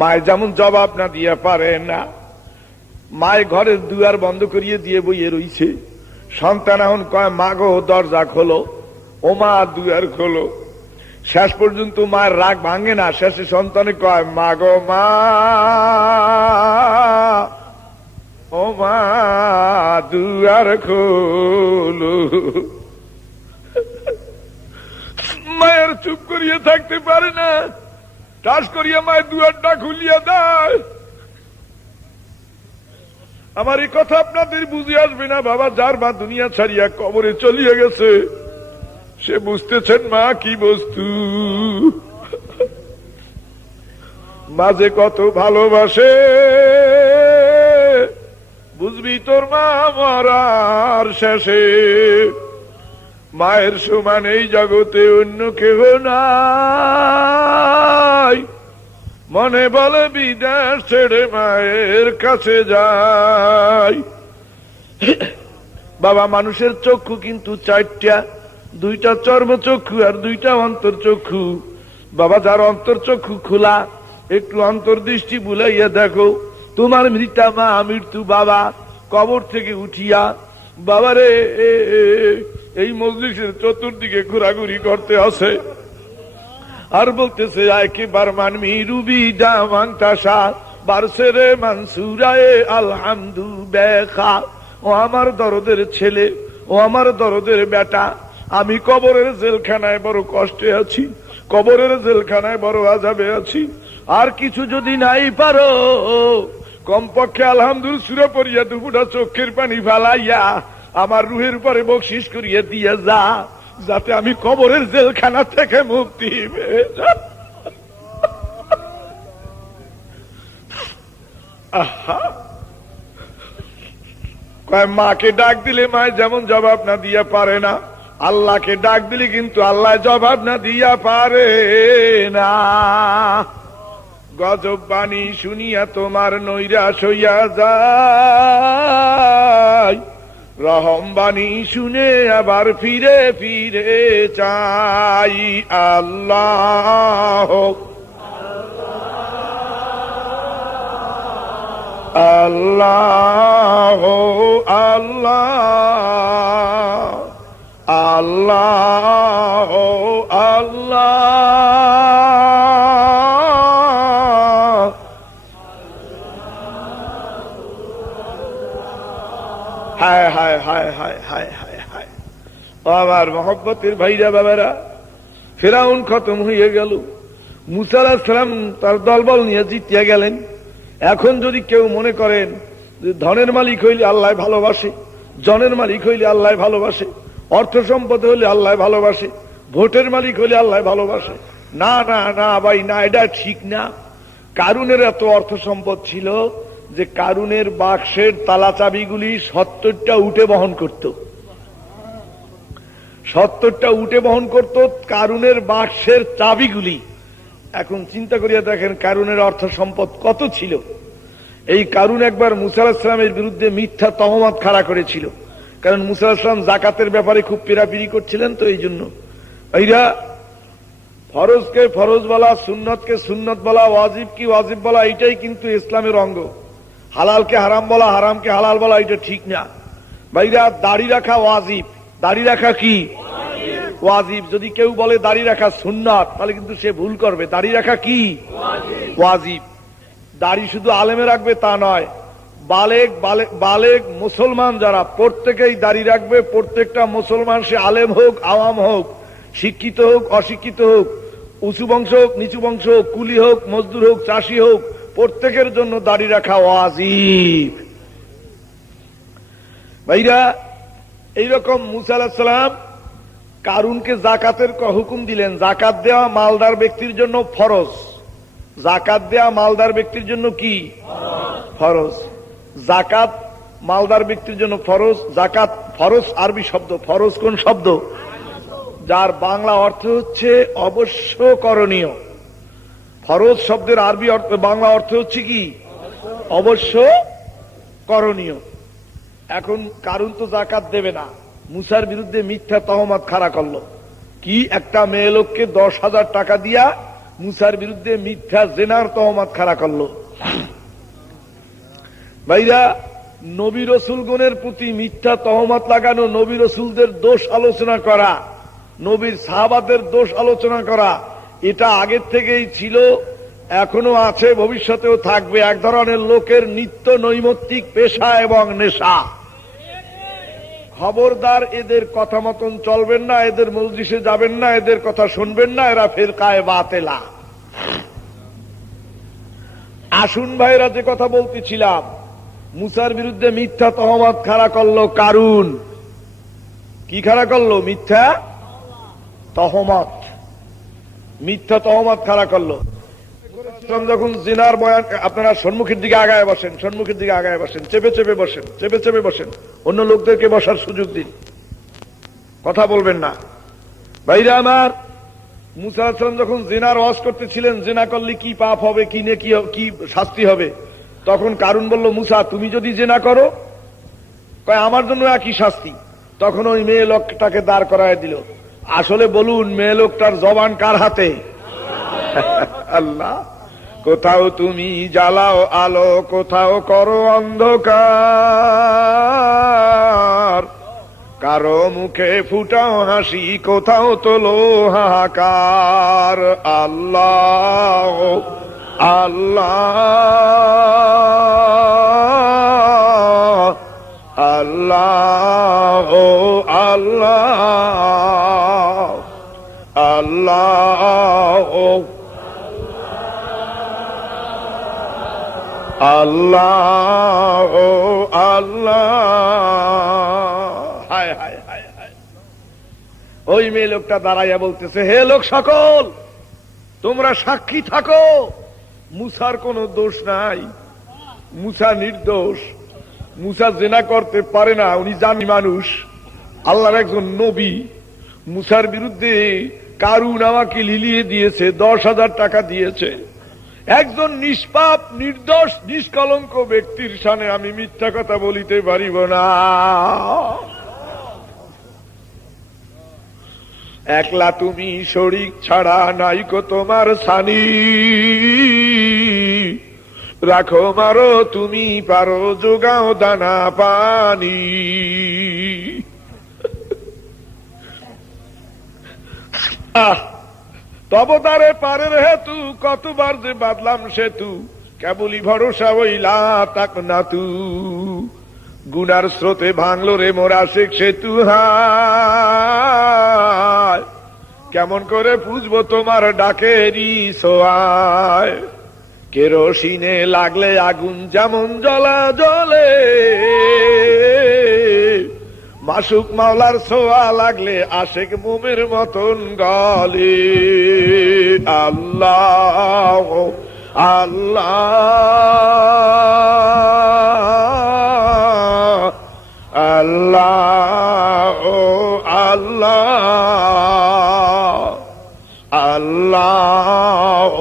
মায় যেমন জবাব না দিয়ে পারে না, মায় ঘরের দুয়ার বন্ধ করিয়ে দিয়ে বইয়ে রইছে, সন্তান এখন কয় মা গো দরজা খোলো, ও মা দুয়ার খোলো। শেষ পর্যন্ত মায়ের রাগ ভাঙে না, শেষে সন্তানে কয় মা গো মা, ও মা দুয়ার খোলো। মায়ের চুপ করিয়া থাকতে পারে না, টাস করিয়া মায়ের দুয়ারটা খুলিয়া দেয়। আমার এই কথা আপনাদের বুঝে আসবে না বাবা। যার মা দুনিয়া ছাড়িয়া কবরে চলিয়া গেছে, সে বুঝতেছেন মা কি বস্তু, মাঝে কত ভালোবাসে। বুঝবি তোর মা মরার শেষে, মায়ের সমান এই জগতে অন্য কেহ নাই। মনে বলে বিদেশ ছেড়ে মায়ের কাছে যাই। বাবা, মানুষের চক্ষু কিন্তু 4টা, 2টা চর্মচক্ষু আর 2টা অন্তর্চক্ষু। বাবা, যার অন্তর্চক্ষু খোলা, একটু অন্তর্দৃষ্টি বুলাইয়া দেখো, তোমার মৃতা মা মৃত্যু বাবা কবর থেকে উঠিয়া বাবারে এই মজলিসের চতুর্দিকে ঘোরাঘুরি করতে আসে আর বলতেছে, একেবার মানমি রুবি জামাংতাসা বারসেরে মানসুরায়ে আলহামদু বেখা। ও আমার দরদের ছেলে, ও আমার দরদের বেটা, আমি কবরের জেলখানায় বড় কষ্টে আছি, কবরের জেলখানায় বড় আযাবে আছি। আর কিছু যদি নাই পারো, কমপক্ষে আলহামদুল সুরা পড়িয়া দুপুরা চোখের পানি ফালাইয়া আমার রুহের উপরে বকশিস করিয়া দিয়া যা, যাতে আমি কবরের জেলখানা থেকে মুক্তি পেয়ে যাই। আহা, কয় মাকে ডাক দিলে মায় যেমন জবাব না দিয়া পারে না, আল্লাহকে ডাক দিলে কিন্তু আল্লাহ জবাব না দিয়া পারে না। গজব বাণী শুনিয়া তোমার নৈরাশ হইয়া যায়, রহম বাণী শুনে আবার ফিরে ফিরে চাই। আল্লাহ আল্লাহ আল্লাহ আল্লাহ আল্লাহ। হায় হায় হায় হায় হায় হায় হায়। আমার মহব্বতের ভাইরা বাবারা, ফিরাউন খতম হয়ে গেল, মুসা আলাইহিস সালাম তার দলবল নিয়ে জিতিয়া গেলেন। এখন যদি কেউ মনে করেন যে ধনের মালিক হইলে আল্লাহ ভালোবাসে, জনের মালিক হইলে আল্লাহ ভালোবাসে, অর্থ সম্পদ হইলে আল্লাহ ভালোবাসে, ভোটের মালিক হইলে আল্লাহ ভালোবাসে, না না না ভাই না, এটা ঠিক না। কারুনের এত অর্থ সম্পদ ছিল যে কারুনের বাক্সের তালা চাবিগুলি 70টা উঠে বহন করত, 70টা উঠে বহন করত কারুনের বাক্সের চাবিগুলি। এখন চিন্তা করিয়া দেখেন কারুনের অর্থ সম্পদ কত ছিল। এই কারুন একবার মুসা আলাইহিস সালামের বিরুদ্ধে মিথ্যা তহমত খাড়া করেছিল, কারণ মুসা আলাইহিস সালাম যাকাতের ব্যাপারে খুব পেরাপিরি করছিলেন। তো এই জন্য এরা ফরজকে ফরজ বলা, সুন্নতকে সুন্নত বলা, ওয়াজিব কি ওয়াজিব বলা, এটাই কিন্তু ইসলামের অঙ্গ। হালালকে হারাম বলা, হারামকে হালাল বলা, এটা ঠিক না ভাইরা। দাড়ি রাখা ওয়াজিব, দাড়ি রাখা কি ওয়াজিব। যদি কেউ বলে দাড়ি রাখা সুন্নাত, তাহলে কিন্তু সে ভুল করবে। দাড়ি রাখা কি ওয়াজিব। দাড়ি শুধু আলেমে রাখবে তা নয়, বালেগ বালেগ মুসলমান যারা প্রত্যেকেই দাড়ি রাখবে। প্রত্যেকটা মুসলমান, সে আলেম হোক আওয়াম হোক, শিক্ষিত হোক অশিক্ষিত হোক, উঁচু বংশ হোক নিচু বংশ হোক, কুলি হোক মজদুর হোক চাষি হোক, প্রত্যেকের জন্য দাড়ি রাখা ওয়াজিব। ভাইরা এইরকম মুসা আলাইহিস সালাম কারুনকে জাকাতের হুকুম দিলেন। জাকাত দেওয়া মালদার ব্যক্তির জন্য ফরজ, জাকাত দেওয়া মালদার ব্যক্তির জন্য কি ফরজ। জাকাত মালদার ব্যক্তির জন্য ফরজ। জাকাত ফরজ আরবি শব্দ, ফরজ কোন শব্দ, যার বাংলা অর্থ হচ্ছে অবশ্য করণীয়। ফরজ শব্দের আরবি অর্থ বাংলা অর্থ হচ্ছে কি অবশ্য করণীয়। এখন কারুন তো জাকাত দেবে না, মুসার বিরুদ্ধে মিথ্যা তহমত খাড়া করলো। কি একটা মেয়ে লোককে 10,000 টাকা দিয়া মুসার বিরুদ্ধে মিথ্যা জেনার তহমত খাড়া করলো। ভাইরা নবী রসুলগণের প্রতি মিথ্যা তহমত লাগানো, নবী রসুলদের দোষ আলোচনা করা, নবীর সাহাবাদের দোষ আলোচনা করা, এটা আগের থেকেই ছিল, এখনো আছে, ভবিষ্যতেও থাকবে। এক ধরনের লোকের নিত্য নৈমিত্তিক পেশা এবং নেশা। খবরদার এদের কথা মতন চলবেন না, এদের মজলিসে যাবেন না, এদের কথা শুনবেন না, এরা ফিরকায়ে বাতিলা। আসুন ভাইরা, যে কথা বলতেছিলাম, মুসার বিরুদ্ধে মিথ্যা তহমত খাড়া করলো কারুন। কি খাড়া করলো? মিথ্যা তহমত, মিথ্যা তহমত খাড়া করলো। যখন জিনার বয়ান, আপনারা সম্মুখের দিকে আগায় বসেন, সম্মুখের দিকে আগায় বসেন, চেপে চেপে বসেন, চেপে চেপে বসেন, অন্য লোকদেরকে বসার সুযোগ দিন, কথা বলবেন না। ভাইরা আমার, মুসা আলাইহিস সালাম যখন জিনার ওয়াজ করতেছিলেন, জিনা করলে কি পাপ হবে, কি নে কি শাস্তি হবে, তখন কারুন বলল, মুসা তুমি যদি জিনা করো, কয় আমার জন্য একই শাস্তি। তখন ওই মেয়ে লোকটাকে দাঁড় করায় দিল। আসলে বলুন, মেয়ে লোকটার জবান কার হাতে? আল্লাহ। কোথাও তুমি জ্বালাও আলো, কোথাও করো অন্ধকার, কারো মুখে ফুটাও হাসি, কোথাও তোলো হাহাকার। আল্লাহ আল্লাহ আল্লাহ আল্লাহ আল্লাহ আল্লাহ আল্লাহ। হায় হায় হায় হায়। ওই মেয়ে লোকটা দাঁড়াইয়া বলতেছে, হে লোক সকল, তোমরা সাক্ষী থাকো, মুসার কোনো দোষ নাই, মুসা নির্দোষ, মুসা জেনা করতে পারে না, উনি জানি মানুষ, আল্লাহর একজন নবী। মুসার বিরুদ্ধে কারুন আমাকে লিলিয়ে দিয়েছে, 10,000 টাকা দিয়েছে। একজন নিষ্পাপ নির্দোষ নিষ্কলঙ্ক ব্যক্তির সামনে আমি মিথ্যা কথা বলিতে পারিব না। একলা তুমি শরীক ছাড়া নাইকো তোমার সানি, রাখো মারো তুমি পারো যোগাও দানা পানি। তবতারে পারের হেতু কতবার যে বাদলাম সেতু, কেবলই ভরসা হইলা তাক না তু। গুনার স্রোতে ভাঙলো রে মোরা শেখ সেতু, হায় কেমন করে পুজবো তোমার ডাকেরি সোয়ায়। কেরোসিনে লাগলে আগুন যেমন জ্বলা জ্বলে, মাসুক মাওলার ছোঁয়া লাগলে আশেক মোমের মতন গলে। আল্লাহ আল্লাহ আল্লাহ আল্লাহ আল্লাহ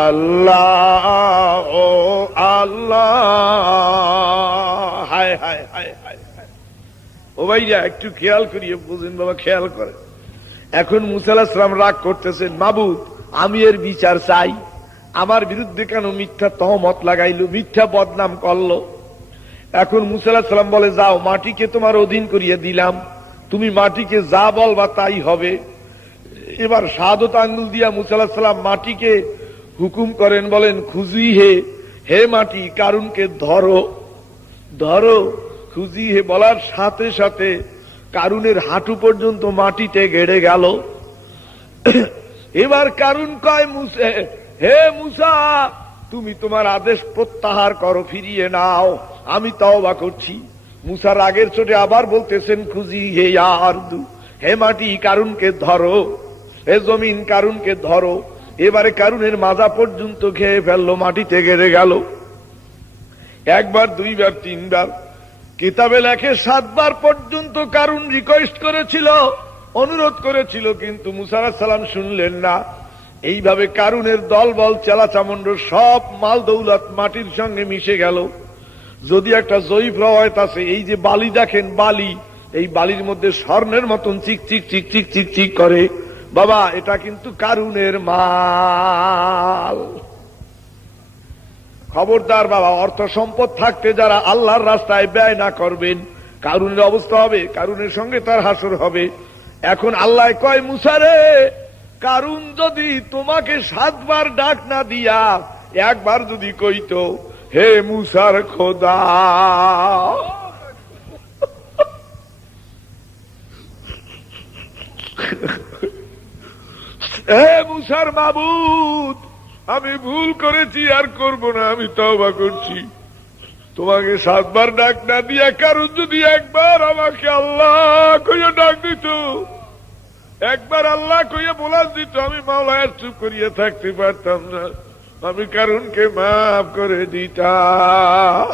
আল্লাহ আল্লাহ। হায় হায় হায় হায় হায়। ও ভাইরা একটু খেয়াল করিয়ে বুঝেন বাবা, খেয়াল করে। এখন মুসা আলাইহিস সালাম রাগ করতেছেন, মাবুদ আমি এর বিচার চাই, আমার বিরুদ্ধে কেন মিথ্যা তহমত লাগাইলো, মিথ্যা বদনাম করলো। এখন মুসা আলাইহিস সালাম বলে, যাও মাটিকে তোমার অধীন করিয়ে দিলাম, তুমি মাটিকে যা বলবা তাই হবে। এবার শাহাদত আঙ্গুল দিয়া মুসা আলাইহিস সালাম মাটিকে হুকুম করেন, বলেন খুজি হে, হে মাটি কারুনকে ধরো ধরো। খুজি হে বলার সাথে সাথে কারুনের হাঁটু পর্যন্ত মাটিতে গেড়ে গেল। এবার কারুন কয়, হে মুসা তুমি তোমার আদেশ প্রত্যাহার করো, ফিরিয়ে নাও, আমি তওবা করছি। মুসা রাগের চোটে আবার বলতেছেন, খুজি হে আরদু, হে মাটি কারুনকে ধরো, হে জমিন কারুনকে ধরো। এবারে কারুনের মাজা পর্যন্ত খেয়ে ফেললো, মাটিতে গেড়ে গেল। একবার, দুইবার, তিনবার, কিতাবে লেখে 7 বার পর্যন্ত কারুন রিকোয়েস্ট করেছিল, অনুরোধ করেছিল, কিন্তু মুসা আলাইহিস সালাম শুনলেন না। এইভাবে কারুনের দলবল চেলাচামুন্ড সব মাল দৌলত মাটির সঙ্গে মিশে গেল। যদি একটা জয়ীফ রওয়ায়াত আছে, এই যে বালি দেখেন, বালি, এই বালির মধ্যে স্বর্ণের মতন চিক চিক চিক চিক চিক চিক করে, বাবা এটা কিন্তু কারুনের মাল। খবরদার বাবা, অর্থ সম্পদ থাকতে যারা আল্লাহর রাস্তায় ব্যয় না করবেন, কারুনের অবস্থা হবে, কারুনের সঙ্গে তার হাসর হবে। এখন আল্লাহ কয়, মুসা রে, কারুন যদি তোমাকে 7 বার ডাক না দিয়া একবার যদি কইতো, হে মুসার খোদা, হে মুসার মাবুদ আমি ভুল করেছি, আর করব না, আমি তওবা করছি। তোমাকে 7 বার ডাক না দিয়া কারণ যদি একবার আমাকে আল্লাহ কইয়া ডাক দিত, একবার আল্লাহ কইয়া বলা দিত, আমি মাওলার চুপ করিয়া থাকতে পারতাম না, আমি কারণকে মাফ করে দিতাম।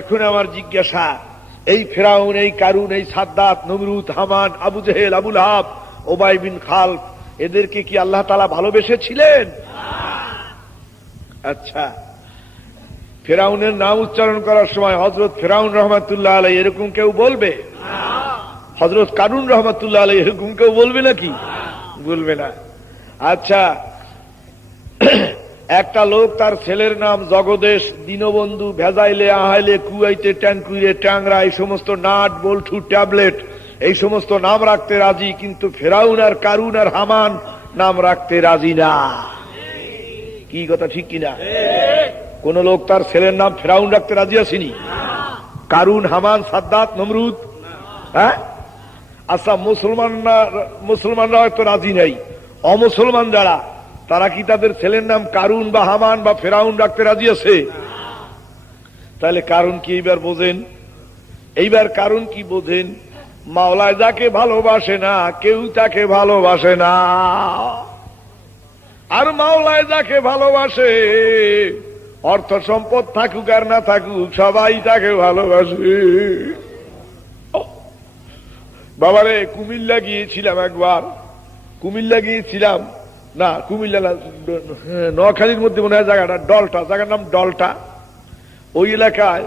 এখন আমার জিজ্ঞাসা, এই ফেরাউন, এই কারুন, এই সাদ্দাত, নমরুদ, হামান, আবু জেহেল, আবু লাহাব, ওবাই বিন খালফ, এদেরকে কি আল্লাহ তাআলা ভালোবেসেছিলেন? আচ্ছা, ফেরাউনের নাম উচ্চারণ করার সময় হযরত ফেরাউন রাহমাতুল্লাহ আলাইহি এরকম কেউ বলবে? হযরত কারুন রাহমাতুল্লাহ আলাইহি এরকম কেউ বলবে নাকি? বলবে না। আচ্ছা, একটা লোক, তার ছেলের নাম জগদেশ, দীনবন্ধু, ভেজাইলে, আহাইলে, কুয়াইতে, ট্যাঙ্কুইরে, ট্যাংরা, এই সমস্ত নাট, বল্টু, ট্যাবলেট, এই সমস্ত নাম রাখতে রাজি, কিন্তু ফেরাউন আর কারুন আর হামান নাম রাখতে রাজি না। কি কথা ঠিক কিনা? কোন লোক তার ছেলের নাম ফেরাউন রাখতে রাজি আসেনি? কারুন, হামান, সাদ্দাত, নমরুদ? হ্যাঁ, আচ্ছা, মুসলমানরা হয়তো রাজি নাই, অমুসলমান যারা, তারা কি তাদের ছেলের নাম কারুন বা হামান বা ফেরাউন রাখতে রাজি আছে? তাহলে কারুন কি এইবার বোঝেন? এইবার কারুন কি বোঝেন? মাওলায় যাকে ভালোবাসে না কেউ তাকে ভালোবাসে না, আর মাওলায় যাকে ভালোবাসে অর্থ সম্পদ থাকুক আর না থাকুক সবাই তাকে ভালোবাসে। বাবারে কুমিল্লা গিয়েছিলাম একবার, কুমিল্লা গিয়েছিলাম না, কুমিল্লা না, নোয়াখালীর মধ্যে মনে হয় জায়গাটা ডলটা, জায়গার নাম ডলটা। ওই এলাকায়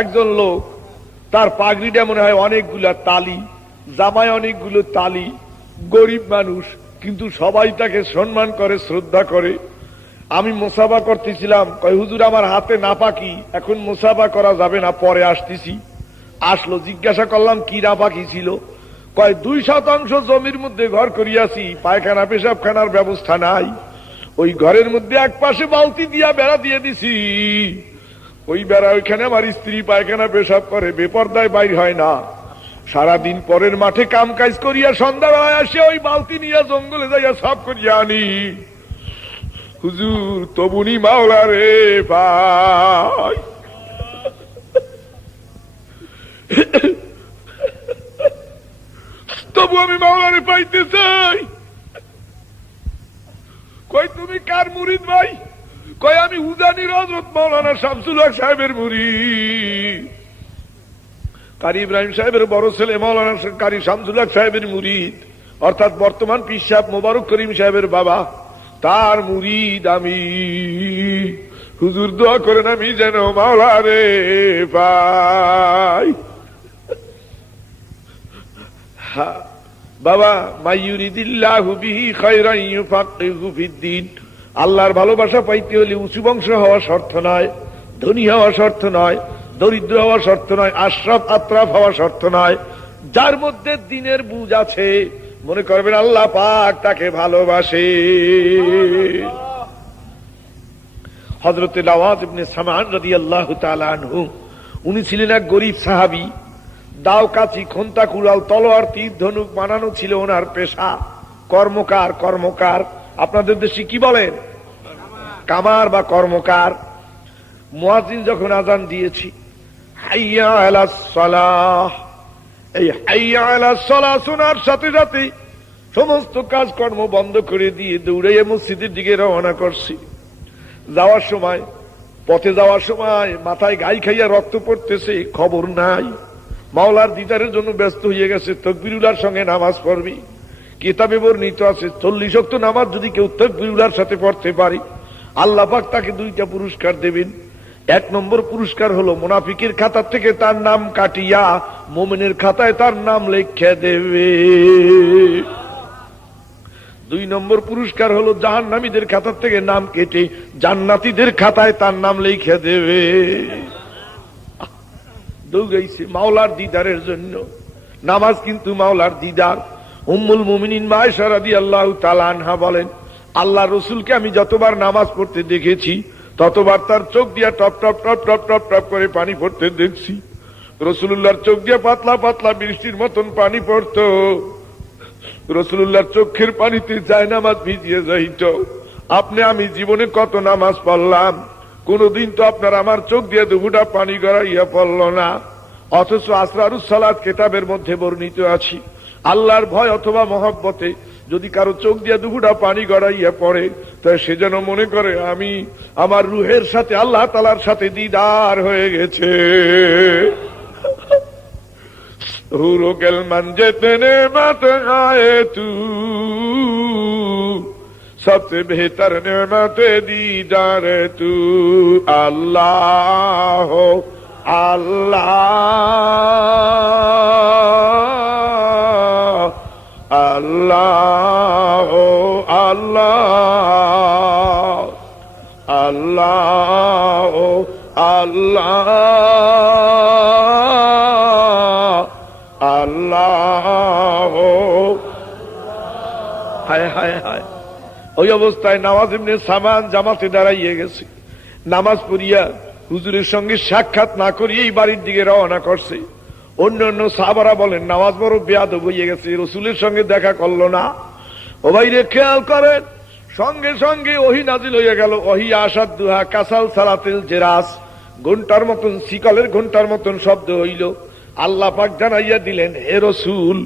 একজন লোক, তার পাগড়িটা মনে হয় অনেকগুলা তালি, জামায় অনেকগুলো তালি, গরিব মানুষ কিন্তু সবাই তাকে সম্মান করে, শ্রদ্ধা করে। আমি মুসাফা করতেছিলাম, কয় হুজুর আমার হাতে নাপাকি, এখন মুসাফা করা যাবে না, পরে আসতেছি। আসলো, জিজ্ঞাসা করলাম কি নাপাকি ছিল, কয় 2% জমির মধ্যে ঘর করিয়াছি, পায়খানা পেশাবখানার ব্যবস্থা নাই, ওই ঘরের মধ্যে এক পাশে বালতি দিয়া বেড়া দিয়ে দিছি, ওই বেড়া ওইখানে আমার স্ত্রী পায়খানা পেশাব করে, বেপরদায় বাইর হয় না। সারাদিন পরের মাঠে কাম কাজ করিয়া সন্ধ্যাবেলায় আসে ওই বালতি নিয়ে জঙ্গলে যাইয়া সাফ করিয়া আনি। হুজুর তবুনি মাওলা রে ভাই, তবু আমি মাওলারে পাইতে চাই। কই তুমি কার মুরিদ ভাই? কই আমি উজানির হযরত মাওলানা শামসুল হক সাহেবের মুরিদ, কারি ইব্রাহিম সাহেবের বড় ছেলে মাওলানা কারি শামসুল হক সাহেবের মুরিদ, অর্থাৎ বর্তমান পীর সাহেব মোবারক করিম সাহেবের বাবা, তার মুরিদ আমি। হুজুর দোয়া করেন আমি যেন মাওলা রে পাই। বাবা মাইয়ুরিদিল্লাহু বিহি খায়রান ইউফাক্কিহু ফিদ্দীন, আল্লাহর ভালোবাসা পাইতে হলে উঁচু বংশ হওয়া শর্ত নয়, ধনী হওয়া শর্ত নয়, দরিদ্র হওয়া শর্ত নয়, আশরাফ আত্রাফ হওয়া শর্ত নয়, যার মধ্যে দিনের বুঝ আছে মনে করবেন আল্লাহ পাক তাকে ভালোবাসে। হযরত নওয়াজ ইবনে সামান রাদিয়াল্লাহু তাআলা আনহু, উনি ছিলেন এক গরীব সাহাবী, দাও কাচি খন্তা কুড়াল তলোয়ার তীর ধনুক বানানো ছিল ওনার পেশা, কর্মকার। কর্মকার আপনাদের দেশে কি বলেন? কামার বা কর্মকার। মুয়াজ্জিন যখন আযান দিয়েছি, হাইয়া আলাস সালাহ, এই হাইয়া আলাস সালাহ শোনার সাথে সাথে সমস্ত কাজকর্ম বন্ধ করে দিয়ে দৌড়াইয়া মসজিদের দিকে রওনা করছি। যাওয়ার সময়, পথে যাওয়ার সময় মাথায় গাই খাইয়া রক্ত পড়তেছে, খবর নাই। মাওলার দিদারের জন্য ব্যস্ত হয়ে গেছে, তাকবীরুল্লাহর সঙ্গে নামাজ পড়বি। কিতাবে বর্ণিত আছে 40 ওয়াক্ত নামাজ যদি কেউ তাকবীরুল্লাহর সাথে পড়তে পারে আল্লাহ পাক তাকে 2টা পুরস্কার দেবেন। 1 নম্বর পুরস্কার হলো মুনাফিকের খাতা থেকে তার নাম কাটিয়া মুমিনের খাতায় তার নাম লিখে দেবে। 2 নম্বর পুরস্কার হলো জাহান্নামীদের খাতা থেকে নাম কেটে জান্নাতীদের খাতায় তার নাম লিখে দেবে। দৌড়াইছে মাওলার দিদারের জন্য। নামাজ কিন্তু মাওলার দিদার। উম্মুল মুমিনিন মা আয়েশা রাদিয়াল্লাহু তাআলা আনহা বলেন, আল্লাহ রসুলকে আমি যতবার নামাজ পড়তে দেখেছি ততবার তার চোখ দিয়া top top top top top top করে পানি পড়তে দেখছি। রসুলুল্লাহর চোখ দিয়ে পাতলা পাতলা বৃষ্টির মতন পানি পড়ত। রসুলুল্লাহর চোখের পানিতে যায় নামাজ ভিজিয়ে যাইত। আপনি আমি জীবনে কত নামাজ পড়লাম, কোনদিন তো আপনার আমার চোখ দিয়ে দুঘুটা পানি গড়াইয়া পড়ল না। অথচ আসরারুস সালাত কিতাবের মধ্যে বর্ণিত আছে, আল্লাহর ভয় অথবা মহব্বতে যদি কারো চোখ দিয়ে দুঘুটা পানি গড়াইয়া পড়ে তাই সে যেন মনে করে আমি আমার রুহের সাথে আল্লাহ তাআলার সাথে দিদার হয়ে গেছে। হুরুকেল মঞ্জেতে নেমত আয়ে তু, सबसे बेहतर नेमत दीदार तू। अल्लाह हो अल्लाह, अल्लाह हो अल्लाह, अल्लाह हो अल्लाह, अल्लाह हो। हाय हाय हाय। ওই অবস্থায় নওয়াজ ইবনে সামান জামাতে দাঁড়াইয়ে গেছে। নামাজ পড়িয়া হুজুরের সঙ্গে সাক্ষাৎ না করিয়েই বাড়ির দিকে রওনা করছে। অন্য অন্য সাহাবারা বলেন নামাজ বড় বেয়াদব হয়ে গেছে, রসুলের সঙ্গে দেখা করলো না। ও ভাইরে খেয়াল করেন, সঙ্গে সঙ্গে ওহী নাজিল হয়ে গেল। ওহী আসাদুহা কাসাল সালাতিল জেরাস, ঘন্টার মতন, শিকলের ঘন্টার মতন শব্দ হইল। আল্লাহ পাক জানাইয়া দিলেন, হে রাসূল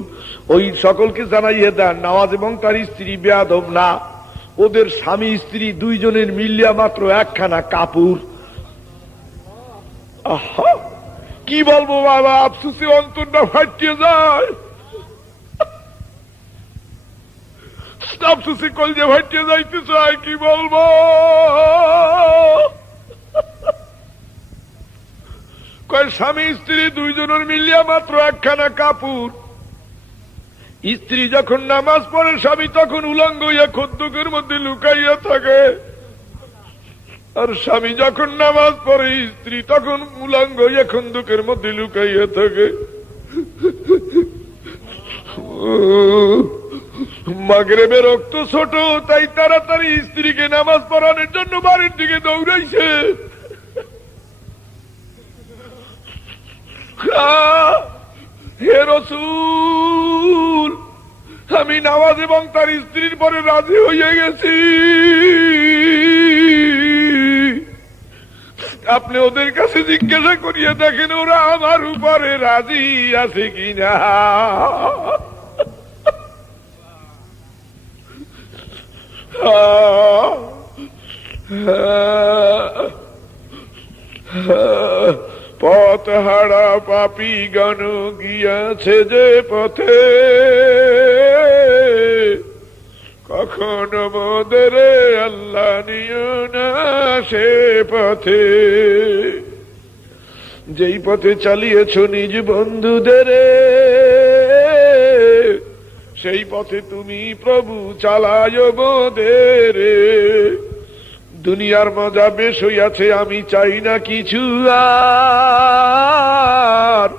ওই সকলকে জানাইয়া দেন নওয়াজ এবং তার স্ত্রী বেয়াদব না, ওদের স্বামী স্ত্রী দুইজনের মিলিয়া মাত্র একখানা কাপড়। আহা, কি বলবো বাবা, আফসোসে অন্তরটা ফাটিয়ে যায়, আফসোসে কলজে ফাটিয়ে যাইতে চায়, কি বলবো। কয় স্বামী স্ত্রী দুইজনের মিলিয়া মাত্র একখানা কাপড়। স্ত্রী যখন নামাজ পড়ে স্বামী তখন উলঙ্গ হইয়া খদ্দকের মধ্যে লুকাইয়া থাকে, আর স্বামী যখন নামাজ পড়ে স্ত্রী তখন উলঙ্গ হইয়া খন্দকের মধ্যে লুকাইয়া থাকে। মাগরিবের রক্ত ছোট, তাই তাড়াতাড়ি স্ত্রীকে নামাজ পড়ানোর জন্য বাড়ির দিকে দৌড়াইছে। হে রাসূল, আমি নামাজ এবং তার স্ত্রীর পরে রাজি হইয়া গেছি, আপনি ওদের কাছে জিজ্ঞাসা করিয়া দেখেন ওরা আমার উপরে রাজি আছে কিনা। পথ হারা পাপী গণ গিয়াছে যে পথে, কখনো মোদের আল্লাহ নিও না সে পথে। যেই পথে চালিয়েছ নিজ বন্ধুদের, সেই পথে তুমি প্রভু চালায় মোদের। দুনিয়ার মজা বেশ হইয়াছে, আমি চাই না কিছু আর,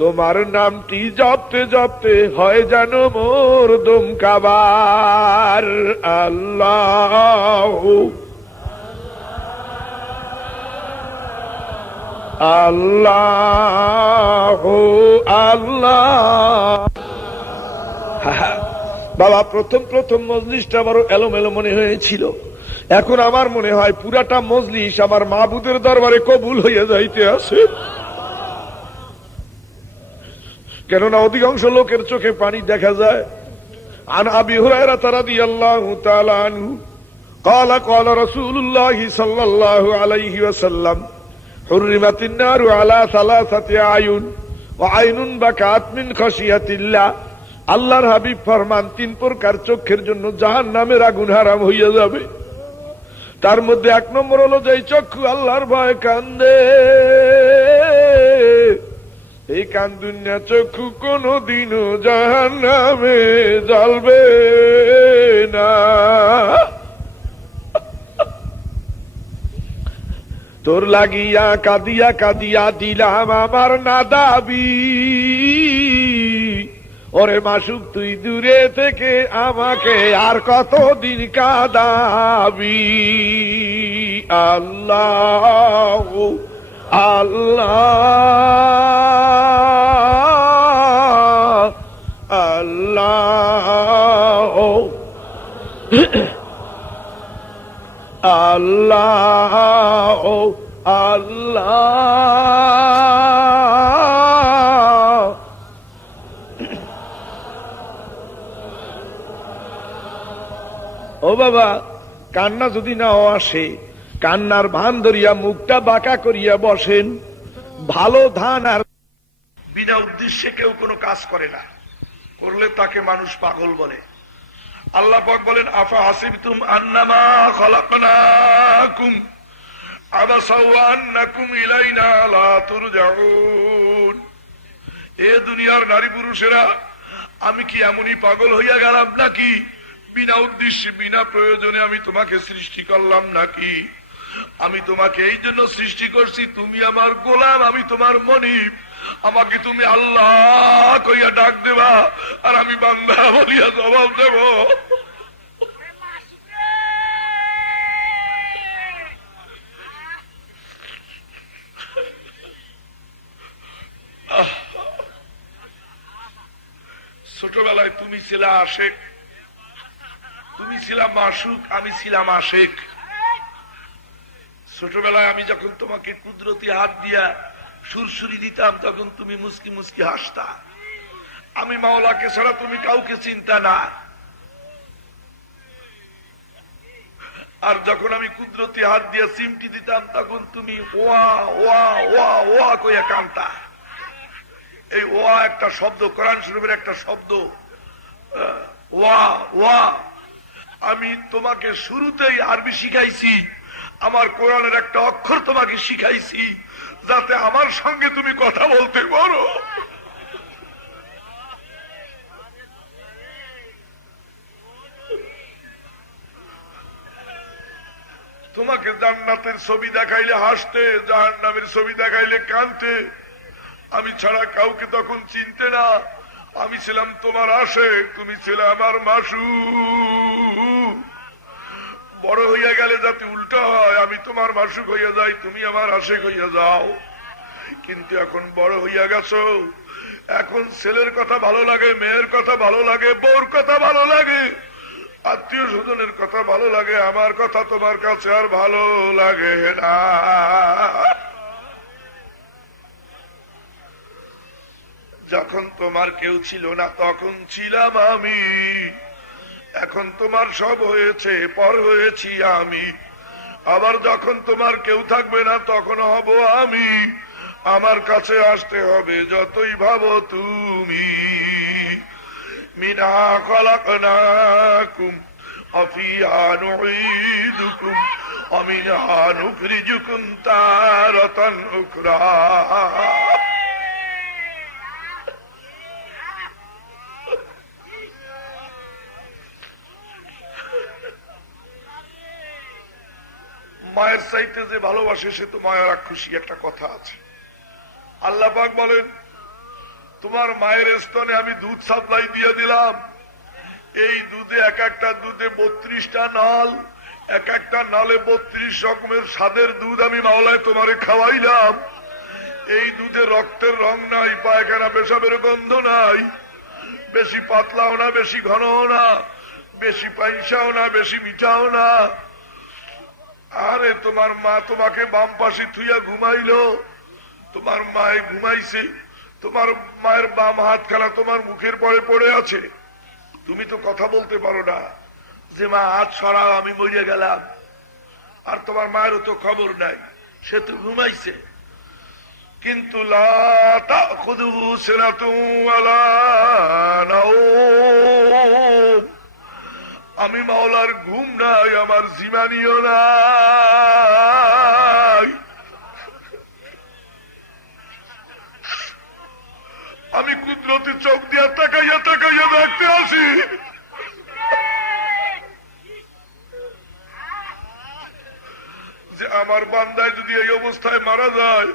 তোমার নামটি জপতে জপতে হয় যেন মোর দম কাবার। আল্লাহ আল্লাহ আল্লাহ। বাবা, প্রথম প্রথম মজলিসটা বড় এলোমেলো মনে হয়েছিল, এখন আমার মনে হয় পুরাটা মজলিস আমার মাহবুদের দরবারে কবুল হইয়া যাইতে আছে। কেননা অধিকাংশ লোকের চোখে পানি দেখা যায়। আন আবি হুরায়রা রাদিয়াল্লাহু তাআলা আনহু قال قال رسول الله صلى الله عليه وسلم حرمت النار على ثلاثه اعين وعين بكت من خشيه الله। আল্লাহর হাবিব ফরমান, তিন প্রকার চোখের জন্য জাহান্নামের আগুন হারাম হইয়া যাবে। তার মধ্যে এক নম্বর হলো যে চক্ষু আল্লাহর ভয়ে কান্দে, এই কান্দুন্যা চক্ষু কোনদিনও জাহান্নামে জ্বলবে না। তোর লাগিয়া কাঁদিয়া কাঁদিয়া দিলাম আমার নাদাবি, ওরে মাসুক তুই দূরে থেকে আমাকে আর কতদিন কাঁদাবি। আল্লাহ আল্লাহ আল্লাহ আল্লাহ আল্লাহ। ও বাবা, কান্না যদি নাও আসে, কান্নার ভান ধরিয়া মুখটা বাঁকা করিয়া বসেন। ভালো ধান আর বিনা উদ্দেশ্যে কেউ কোনো কাজ করে না, করলে তাকে মানুষ পাগল বলে। আল্লাহ পাক বলেন, আফা হাসিবতুম আন্নামা খালাকনাকুম আবাসা ওয়া আন্নাকুম ইলাইনা লা তুরজাউন। এ দুনিয়ার নারী পুরুষেরা, আমি কি এমনই পাগল হইয়া গেলাম নাকি? বিনা উদ্দেশ্যে বিনা প্রয়োজনে আমি তোমাকে সৃষ্টি করলাম নাকি? আমি তোমাকে এই জন্য সৃষ্টি করছি, তুমি আমার গোলাম, আমি তোমার মনিব। আমাকে তুমি আল্লাহ কইয়া ডাক দেবা, আর আমি বান্দা বলিয়া জবাব দেব। ছোটবেলায় তুমি ছিলা আশেক, তুমি ছিলাম মাসুক, আমি ছিলাম আশেক। ছোটবেলায় আমি যখন তোমাকে কুদরতি হাত দিয়া সুরসুরি দিতাম তখন তুমি মুস্কি মুস্কি হাসতা। আমি মাওলাকে ছাড়া তুমি কাউকে চিন্তা না। আর যখন আমি কুদরতি হাত দিয়ে চিমটি দিতাম তখন তুমি ওয়া ওয়া ওয়া ওয়া কইয়া কানতা। এই ওয়া একটা শব্দ, কোরআন শরীফের একটা শব্দ, ওয়া ওয়া। আমি তোমাকে শুরুতেই আরবি শিখাইছি, আমার কোরআনের একটা অক্ষর তোমাকে শিখাইছি যাতে আমার সঙ্গে তুমি কথা বলতে পারো। তোমাকে জান্নাতের ছবি দেখাইলে হাসতে, জাহান্নামের ছবি দেখাইলে কাঁদতে। আমি ছাড়া কাউকে তখন চিনতে না। আমি ছিলাম তোমার আশেক, তুমি ছিলে আমার মাসুক। বড় হইয়া গেলে যাতে উল্টা হয়, আমি তোমার মাসুক হইয়া যাই, তুমি আমার আশেক হইয়া যাও। কিন্তু এখন বড় হইয়া গেছো, এখন ছেলের কথা ভালো লাগে, মেয়ের কথা ভালো লাগে, বউর কথা ভালো লাগে, আত্মীয় স্বজনের কথা ভালো লাগে, আমার কথা তোমার কাছে আর ভালো লাগে না। যখন তোমার কেউ ছিল না তখন ছিলাম আমি, এখন তোমার সব হয়েছে, পর হয়েছি আমি। আবার যখন তোমার কেউ থাকবে না তখন হব আমি। আমার কাছে আসতে হবে যতই ভাবো তুমি। মিনহা খলাকনাকুম ওয়া ফিহা নুঈদুকুম ওয়া মিনহা নুখরিজুকুম তারাতান উখরা। মায়ের চাইতে যে ভালোবাসে সে তো মায়ের খুশি, একটা কথা আছে। আল্লাহ পাক বলেন, তোমার মায়ের স্তনে আমি দুধ সাপ্লাই দিয়ে দিলাম। এই দুধে এক একটা দুধে 32টা নাল, এক একটা নালে 32 রকমের স্বাদের দুধ আমি মাওলায় তোমারে খাওয়াইলাম। এই দুধে রক্তের রং নাই, পায়খানা পেশাবের গন্ধ নাই, বেশি পাতলাও না, বেশি ঘনও না, বেশি পাইসাও না, বেশি মিঠাও না। আরে তোমার মা তোমাকে বাম পাশে থুইয়া ঘুমাইলো, তোমার মায়ে ঘুমাইছে, তোমার মায়ের বাম হাতখানা তোমার মুখের পরে পড়ে আছে। তুমি তো কথা বলতে পারো না যে মা হাত সরাও আমি মরে গেলাম। আর তোমার মায়েরও তো খবর নাই, সে তো ঘুমাইছে। কিন্তু লা তাখুযুহু সিনাতুন ওয়ালা নাওম, আমি মাওলার ঘুম নাই, আমার জিমানিও নাই। আমি কুদরতি চোখ দিয়া তাকাইয়া তাকাইয়া দেখতে আসি। যে আমার বান্দায় যদি এই অবস্থায় মারা যায়,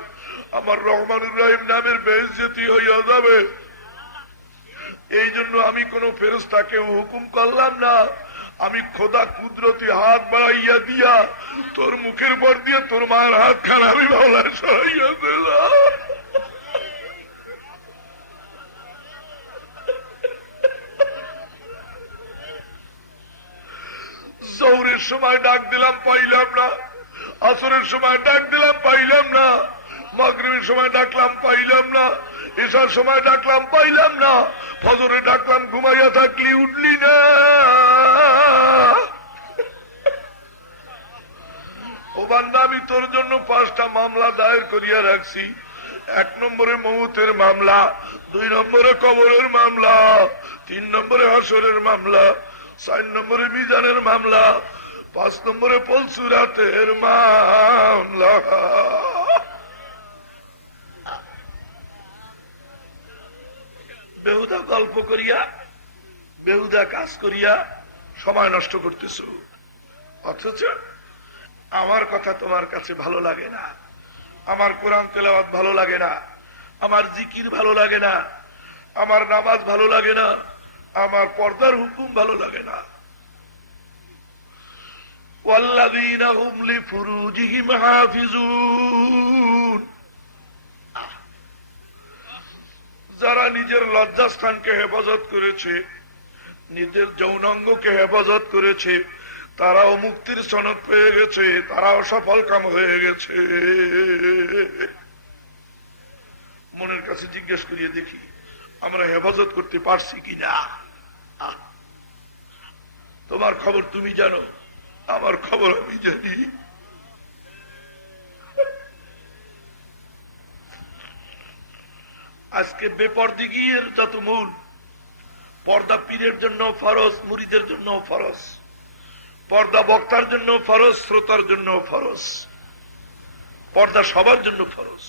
আমার রহমানুর রহিম নামের বেইজ্জতি হইয়া যাবে। এই জন্য আমি কোন ফেরেশতাকে হুকুম করলাম না, আমি খোদা কুদরতি হাত বাড়াইয়া দিয়া তোর মুখের পর দিয়ে তোর মায়ের হাত খান আমি মাওলায় সরাইয়া দিলাম। জোহরের সময় ডাক দিলাম পাইলাম না, আসরের সময় ডাক দিলাম পাইলাম না, মাগরিবের সময় ডাকলাম পাইলাম না, ঈশার সময় ডাকলাম পাইলাম না, ফজরে ডাকলাম ঘুমাইয়া থাকলি উঠলি না। ও বান্দা, আমি তোর জন্য 5টা মামলা দায়ের করিয়া রাখছি। 1 নম্বরে মউতের মামলা, 2 নম্বরে কবরের মামলা, 3 নম্বরে হাসরের মামলা, 4 নম্বরে মিজানের মামলা, 5 নম্বরে পলসুরাতের মামলা। বেহুদা গল্প করিয়া, বেহুদা কাজ করিয়া সময় নষ্ট করতেছ, অথচ আমার কথা তোমার কাছে ভালো লাগে না, আমার কোরআন তেলাওয়াত ভালো লাগে না, আমার জিকির ভালো লাগে না, আমার নামাজ ভালো লাগে না, আমার পর্দার হুকুম ভালো লাগে না। ওয়াল্লাযীনা হুম লিফুরুজিহিম হাফিজুন, যারা নিজের লজ্জাস্থানকে হেফাজত করেছে, নিজের যৌনাঙ্গকে হেফাজত করেছে, তারাও মুক্তির সনদ পেয়ে গেছে, তারাও সফল কাম হয়ে গেছে। মনের কাছে জিজ্ঞেস করিয়ে দেখি আমরা হেফাজত করতে পারছি কিনা। তোমার খবর তুমি জানো, আমার খবর আমি জানি। আজকে বেপরদিগির যত মূল, পর্দা পীরের জন্য ফরজ, মুরিদের জন্য ফরজ, পর্দা বক্তার জন্য ফরজ, শ্রোতার জন্য ফরজ, পর্দা সবার জন্য ফরজ।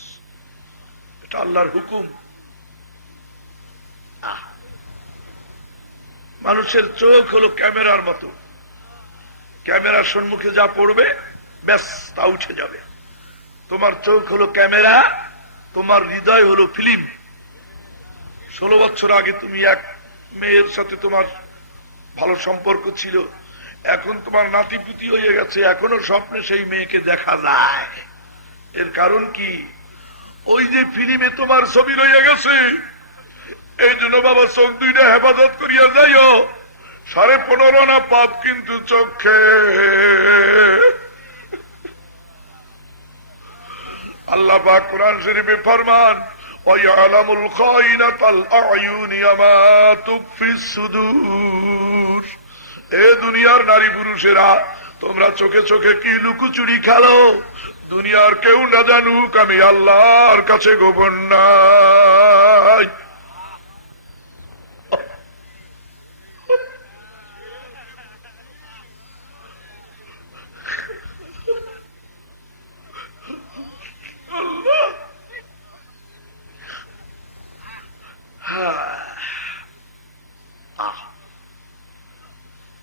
এটা আল্লাহর হুকুম। মানুষের চোখ হলো ক্যামেরার মতো, ক্যামেরার সম্মুখে যা পড়বে ব্যাস তা উঠে যাবে। তোমার চোখ হলো ক্যামেরা, তোমার হৃদয় হলো ফিল্ম। 16 বছর আগে তুমি এক মেয়ের সাথে তোমার ভালো সম্পর্ক ছিল, এখন তোমার নাতিপুতি হয়ে গেছে, এখনো স্বপ্নে সেই মেয়েকে দেখা যায়। এর কারণ কি? ওই যে ফিল্মে তোমার ছবি রয়ে গেছে। এই জন্য বাবা চোখ দুইটা হেফাজত করিয়া যাইও। 15.5 আনা পাপ কিন্তু চোখে। আল্লাহ পাক কোরআন শরীফে ফরমান, ওয়ায়ালামুল খাইনাতাল আয়ুনি ওয়া তুখফিস সুদূর। এ দুনিয়ার নারী পুরুষেরা, তোমরা চোখে চোখে কি লুকোচুরি খেলো, দুনিয়ার কেউ না জানুক, আমি আল্লাহর কাছে গোপন নাই।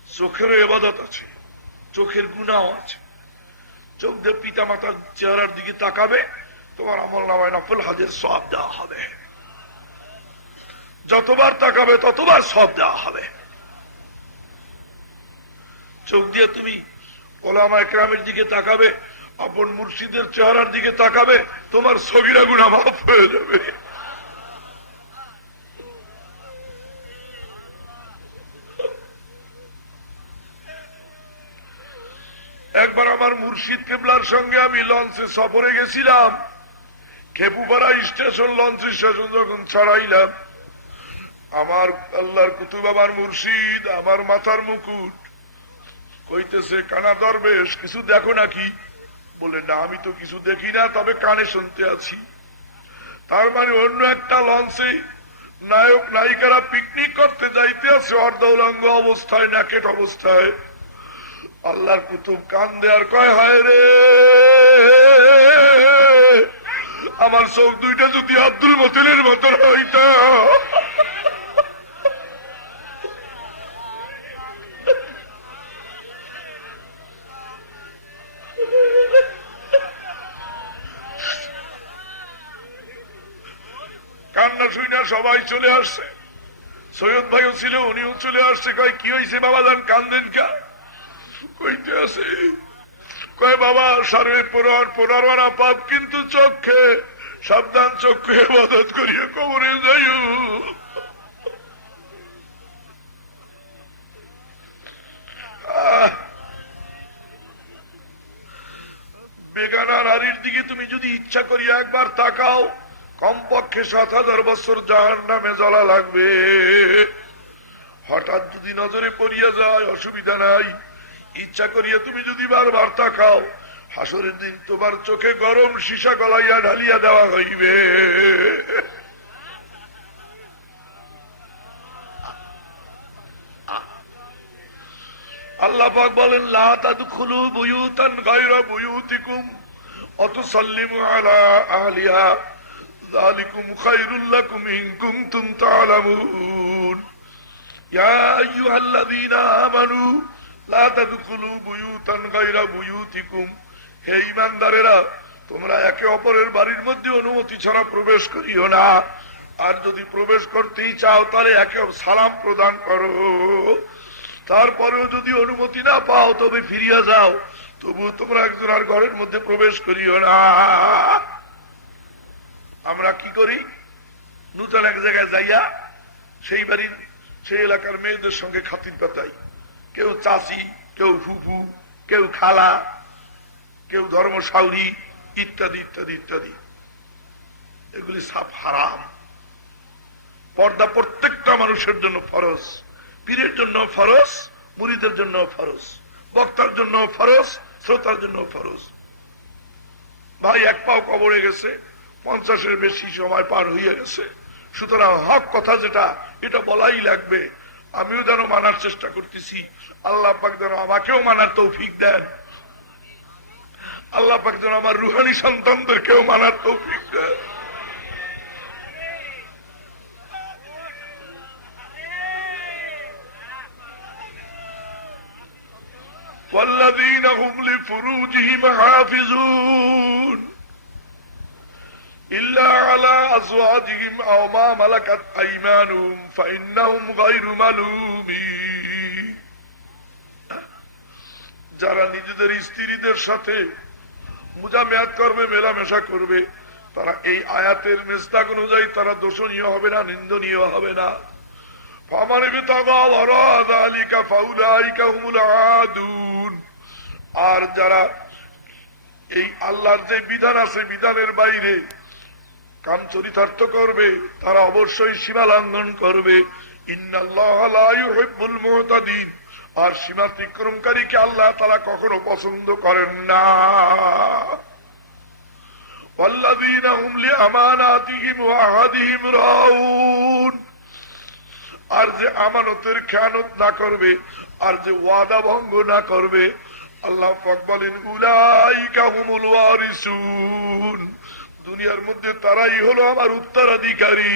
চোখেরও ইবাদত আছে, চোখের গুনাহ আছে। চোখ দিয়ে পিতা মাতার চেহারার দিকে তাকাবে, তোমার আমলনামায় নফল হজের সওয়াব দেওয়া হবে। যতবার তাকাবে ততবার সওয়াব দেওয়া হবে। চোখ দিয়ে তুমি ওলামায়ে কেরামের দিকে তাকাবে, আপন মুর্শিদের চেহারার দিকে তাকাবে, তোমার সগীরা গুনাহ মাফ হয়ে যাবে। একবার আমার মুর্শিদ কেবলার সঙ্গে আমি লঞ্চে সফরে গেছিলাম। খেপুপাড়া স্টেশন, লঞ্চ স্টেশন যখন ছাড়াইলাম, আমার আল্লাহর কুতুব আমার মুর্শিদ, আমার মাথার মুকুট, কইতেছে, কানা দরবেশ কিছু দেখো নাকি? বলে, না আমি তো কিছু দেখি না, তবে কানে শুনতে আছি। তার মানে অন্য একটা লঞ্চে নায়ক নায়িকারা পিকনিক করতে যাইতে আছে অর্ধ উলঙ্গ অবস্থায়, ন্যাকেট অবস্থায়। আল্লাহর কুতুব কান্দে আর কয়, হায় রে, আমার চোখ দুইটা যদি আব্দুল মতিনের মতন হইত। কান্না শুইনা সবাই চলে আসছে। সৈয়দ ভাইও ছিল, উনিও চলে আসছে। কয়, কি হয়েছে বাবা যান, কান্দেন কা? কইতে আছে, কয় বাবা 15.5 আনা পাপ কিন্তু চোখে, সাবধান, চোখে ইবাদত করিয়া কবরে যাইও। বেগানা নারীর দিকে তুমি যদি ইচ্ছা করিয়া একবার তাকাও, কমপক্ষে 7,000 বছর জাহান্নামে জ্বলা লাগবে। হঠাৎ যদি নজরে পড়িয়া যায় অসুবিধা নাই, ইচ্ছা করিয়া তুমি যদি বারবার তাকাও, হাসরের দিন তোমার চোখে গরম সীসা গলাইয়া ঢালিয়া দেওয়া হইবে। আল্লাহ পাক বলেন, লা তাদখুলু বুয়ুতান গায়রা বুয়ুতিকুম ওয়া তুসাল্লিমু আলা আহলিহা যালিকুম খায়রুল লাকুম ইন কুনতুম তা'লামুন। ইয়া আইয়ুহাল্লাযীনা আমানু লা তাদখুলু বুয়ুতান গায়রা বুয়ুতিকুম। হে ঈমানদারেরা, তোমরা একে অপরের বাড়ির মধ্যে অনুমতি ছাড়া প্রবেশ করিও না। আর যদি প্রবেশ করতেই চাও তাহলে একে সালাম প্রদান করো। তারপরেও যদি অনুমতি না পাও তবে ফিরিয়া যাও, তবু তোমরা একজন আর ঘরের মধ্যে প্রবেশ করিও না। আমরা কি করি? নূতন এক জায়গায় যাইয়া সেই বাড়ির সেই এলাকার মেয়েদের সঙ্গে খাতির পাতাই। কেউ চাচি, কেউ ফুফু, কেউ খালা, কেউ ধর্মসাউরি, ইত্যাদি ইত্যাদি ইত্যাদি। এগুলি সাফ হারাম। পর্দা প্রত্যেকটা মানুষের জন্য ফরজ, পীরের জন্য ফরজ, মুরিদের জন্য ফরজ, বক্তার জন্য ফরজ, শ্রোতার জন্য ফরজ। ভাই এক পাও কবরে গেছে, 50-এর বেশি সময় পার হয়ে গেছে, সুতরাং হক কথা যেটা এটা বলাই লাগবে। আমিও যেন মানার চেষ্টা করতেছি, আল্লাহ পাক যেন আমাকেও মানার তৌফিক দেন, আল্লাহ পাক যেন আমার রুহানি সন্তানদেরকেও মানার তৌফিক দেন। والذين هم لفروجهم حافظون إلا على أزواجهم أو ما ملكت أيمانهم فإنهم غير ملومين। যারা নিজেদের স্ত্রীদের সাথে মুজামেয়াত করবে, মেলামেশা করবে, তারা এই আয়াতের মেসদাক অনুযায়ী তারা দোষণীয় হবে না, নিন্দনীয় হবে না। ফামান বিতাগা ওয়ারা যালিকা ফাউলাইকা হুমুল আদুন। আর যারা এই আল্লাহর যে বিধান আছে বিধানের বাইরে কাম চরিতার্থ করবে, তারা অবশ্যই সীমা লঙ্ঘন করবে। ইন্নাল্লাহা লা ইউহিব্বুল মুতাদিন। আর সীমাতিক্রমকারীকে আল্লাহ তাআলা কখনো পছন্দ করেন না। ওয়াল্লাযীনা হুম লিআমানাতিহিম ওয়া আহাদিহিম রাউন। আর যে আমানতের খেয়ানত না করবে, আর যে ওয়াদা ভঙ্গ না করবে, আল্লাহ পাক বলেন উলাইকা হুমুল ওয়ারিসুন। দুনিয়ার মধ্যে তারাই হলো আমার উত্তরাধিকারী।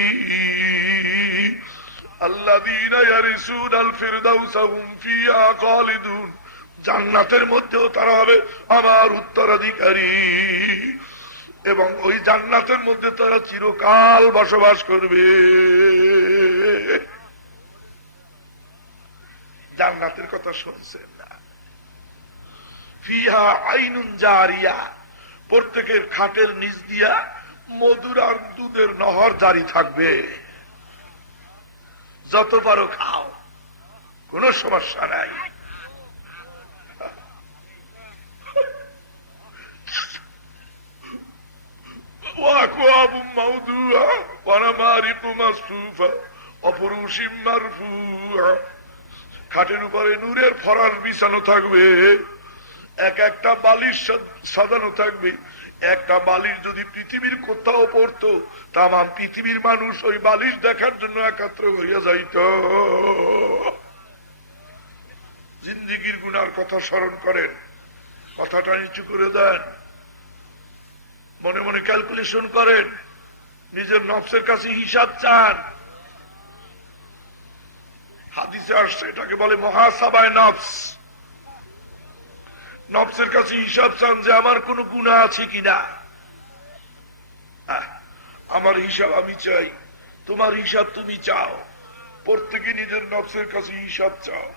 আল্লাযীনা ইয়ারিসুনাল ফিরদাউসা হুম ফিহা খালিদুন। জান্নাতের মধ্যেও তারা হবে আমার উত্তরাধিকারী এবং ওই জান্নাতের মধ্যে তারা চিরকাল বসবাস করবে। জান্নাতের কথা শুনছেন না? ফিহা আইনুন জারিয়া। প্রত্যেকের খাটের নিচ দিয়া মধুর আর দুধের নহর জারি থাকবে। যত পারো খাও, কোনো সমস্যা নাই। ওয়াকওয়াবুম মাওদুআ ওয়া নামারিকু মাসফুফা ওয়া ফুরুশিম মারফুআ। খাটের উপরে নূরের ফরাশ বিছানো থাকবে, এক একটা বালিশ সাজানো থাকবে। একটা বালিশ যদি পৃথিবীর কোথাও পড়তো, তামাম পৃথিবীর মানুষ ওই বালিশ দেখার জন্য একাত্র হইয়া যাইত। জিন্দিগির গুনার কথা স্মরণ করেন, কথাটা নিচু করে দেন, মনে মনে ক্যালকুলেশন করেন, নিজের নফসের কাছে হিসাব চান। হাদিসে আসছে এটাকে বলে মুহাসাবায়ে নফস। নফসের কাছে হিসাব চান যে আমার কোন গুনাহ আছে কিনা। আমার হিসাব আমি চাই, তোমার হিসাব তুমি চাও। প্রত্যেকে নিজের নফসের কাছে হিসাব চাও।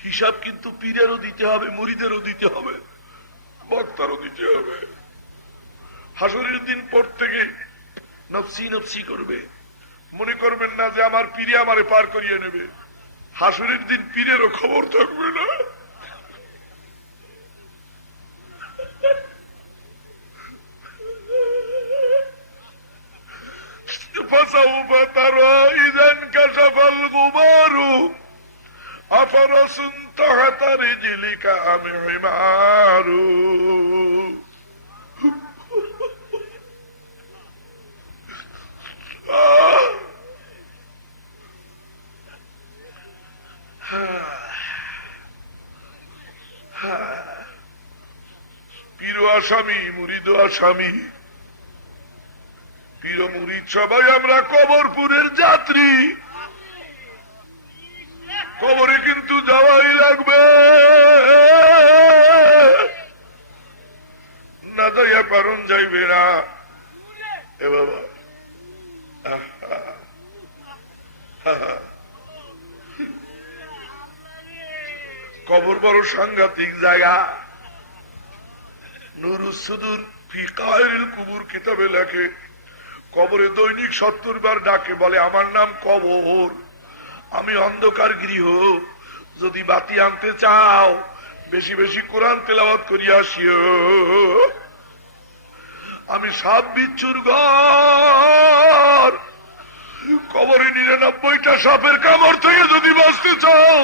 হিসাব কিন্তু পীরেরও দিতে হবে, মুরিদেরও দিতে হবে, বক্তারও দিতে হবে। হাসরের দিন প্রত্যেকে নফসি নফসি করবে। মনে করবেন না যে আমার পীরে আমারে পার করিয়ে নেবে। হাসরের দিন পীরেরও খবর থাকবে না। فسوف ترى إذا انكشف الغبار أفرس تحت رجلك أم حمار। পীর আসামি, মুরিদ আসামি। পীর মুরিদ সবাই আমরা কবরপুরের যাত্রী। কবরে কিন্তু যাওয়াই লাগবে, না যাইয়া পারণ যাইবে না। এ বাবা, কবর বড় সাংঘাতিক জায়গা। নুরুস সুদুর ফি কায়রিল কুবুর কিতাবে লেখে, কবরে দৈনিক 70 বার ডাকে, বলে আমার নাম কবর, আমি অন্ধকার গৃহ, যদি বাতি আনতে চাও বেশি বেশি কোরআন তেলাওয়াত করিয়া আসিও। আমি সাপ বিচ্ছুর ঘর, কবরে 99টা সাপের কামড় থেকে যদি বাঁচতে চাও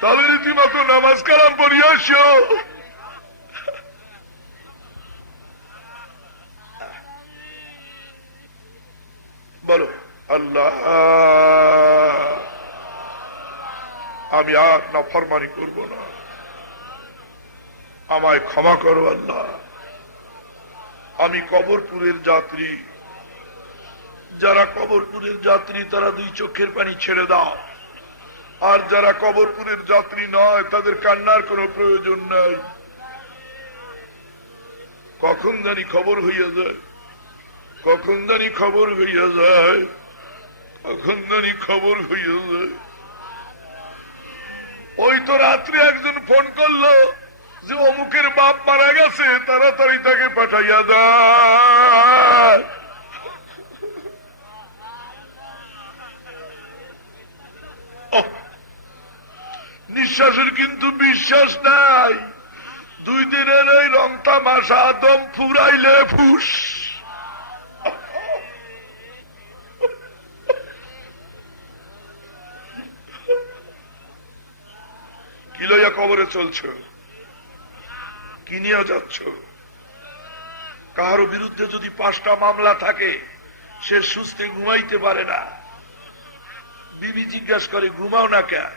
তাহলে রীতিমতো নামাজ কালাম পড়িয়ে আসো। বলো আল্লাহ আমি আর নাফরমানি করব না, আমায় ক্ষমা করো আল্লাহ। আমি কবরপুরের যাত্রী, যারা কবরপুরের যাত্রী তারা 2 চোখের পানি ছেড়ে দাও, আর যারা কবরপুরের যাত্রী নয় তাদের কান্নার কোনো প্রয়োজন নাই। কখন জানি খবর হইয়া যায়, কখন জানি খবর হইয়া যায়, কখন জানি খবর হইয়া যায়। ওই তো রাত্রে একজন ফোন করলো যে অমুকের বাপ মারা গেছে, তাড়াতাড়ি তাকে পাঠাইয়া দেয়। নিঃশ্বাসের কিন্তু বিশ্বাস নাই। 2 দিনের এই রং তামাশা দম ফুরাইলে ফুস। কি লইয়া কবরে চলছ, কি নিয়ে যাচ্ছ? কাহারো বিরুদ্ধে যদি 5টা মামলা থাকে সে সুস্থে ঘুমাইতে পারে না। বিবি জিজ্ঞাসা করে ঘুমাও না কেন,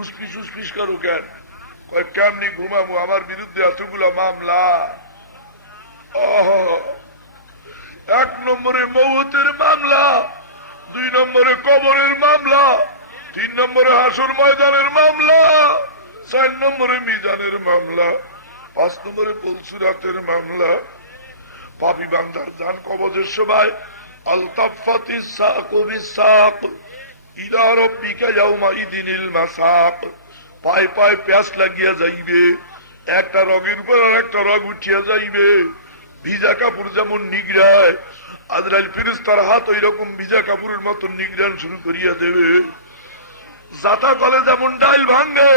উসপিস উসপিস করো কেন? কেমনি ঘুমাবো, আমার বিরুদ্ধে এতগুলো মামলা। 1 নম্বরে মৌতের মামলা, 2 নম্বরে কবরের মামলা, 3 নম্বরে হাসর ময়দানের মামলা, 4 নম্বরে মিজানের মামলা, 5 নম্বরে পুলসুরাতের মামলা। পাপী বান্দার জান কবজের সময় আলতাফাতিস সাকু বিসাক ইলা রাব্বিকা ইয়াউমাইদিনিল মাসাক। পায়ে পায়ে প্যাঁচ লাগিয়া যাইবে, একটা রগের উপর আর একটা রগ উঠিয়া যাইবে। ভিজা কাপড় যেমন নিগড়ায়, আজরাইল ফেরেশতার হাত ওই রকম ভিজা কাপড়ের মতন নিগড়ান শুরু করিয়া দেবে। জাতা কলে যেমন ডাইল ভাঙে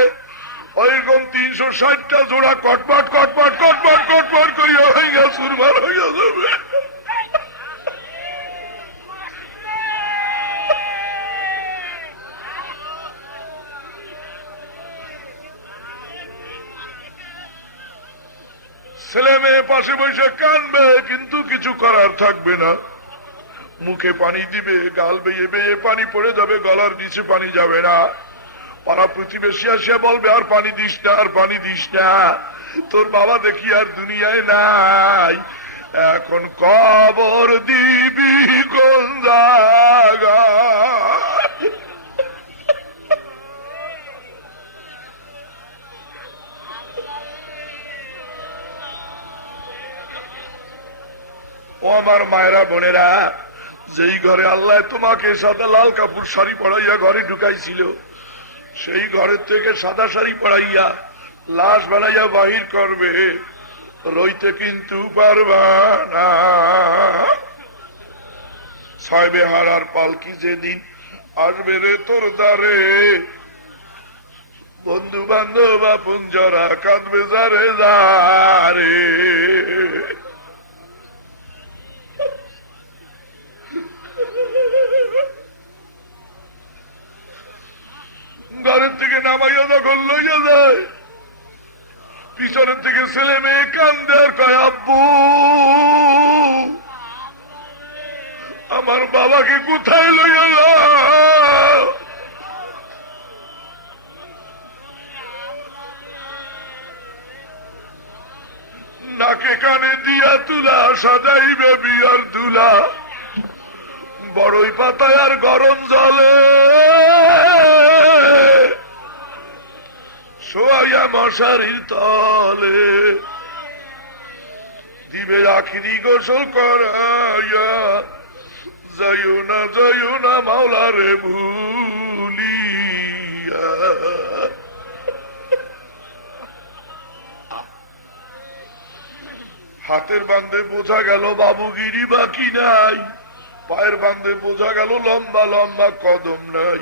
ওইরকম 360টা জোড়া কটপট কটপট কটপট কটপট করিয়া হইয়া সুরমার হইয়া যাবে। ছেলে মেয়ে পাশে বসে কানবে, কিন্তু কিছু করার থাকবে না। মুখে পানি দিবে, গাল বেয়ে বেয়ে পানি পড়ে যাবে, গলার নিচে পানি যাবে না। পাড়া প্রতিবেশী আসিয়া বলবে আর পানি দিস না, আর পানি দিস না, তোর বাবা দেখি আর দুনিয়ায় নাই। এখন কবর দিবি কোন জায়গা? ও আমার মায়েরা বোনেরা, যেই ঘরে আল্লাহ তোমাকে সাদা লাল কাপড় শাড়ি পরাইয়া ঘরে ঢুকাইছিল, সেই ঘরের থেকে সাদা শাড়ি পরাইয়া লাশ বানাইয়া বাহির করবে, রইতে কিন্তু পারবা না। 6 বেহারার পালকি যেদিন আসবে রে তোর দ্বারে, বন্ধু বান্ধব আপন যারা কাঁদবে যারে যারে। ঘরের থেকে নামাইয়া যখন লইয়া যায়, পিছনের থেকে ছেলে মেয়ে কান্দে আর কয় আব্বু আমার বাবাকে কোথায় লইয়া যাও? নাকে কানে দিয়া তুলা সাজাইবে বিয়ার দুলা, বড়ই পাতায় আর গরম জলে শোয়াইয়া মশারির তলে দিবে আখিরি গোসল করাইয়া। যাইও না মাওলারে ভুলিয়া। হাতের বান্ধে বোঝা গেল বাবুগিরি বাকি নাই, পায়ের বান্ধে বোঝা গেল লম্বা লম্বা কদম নাই।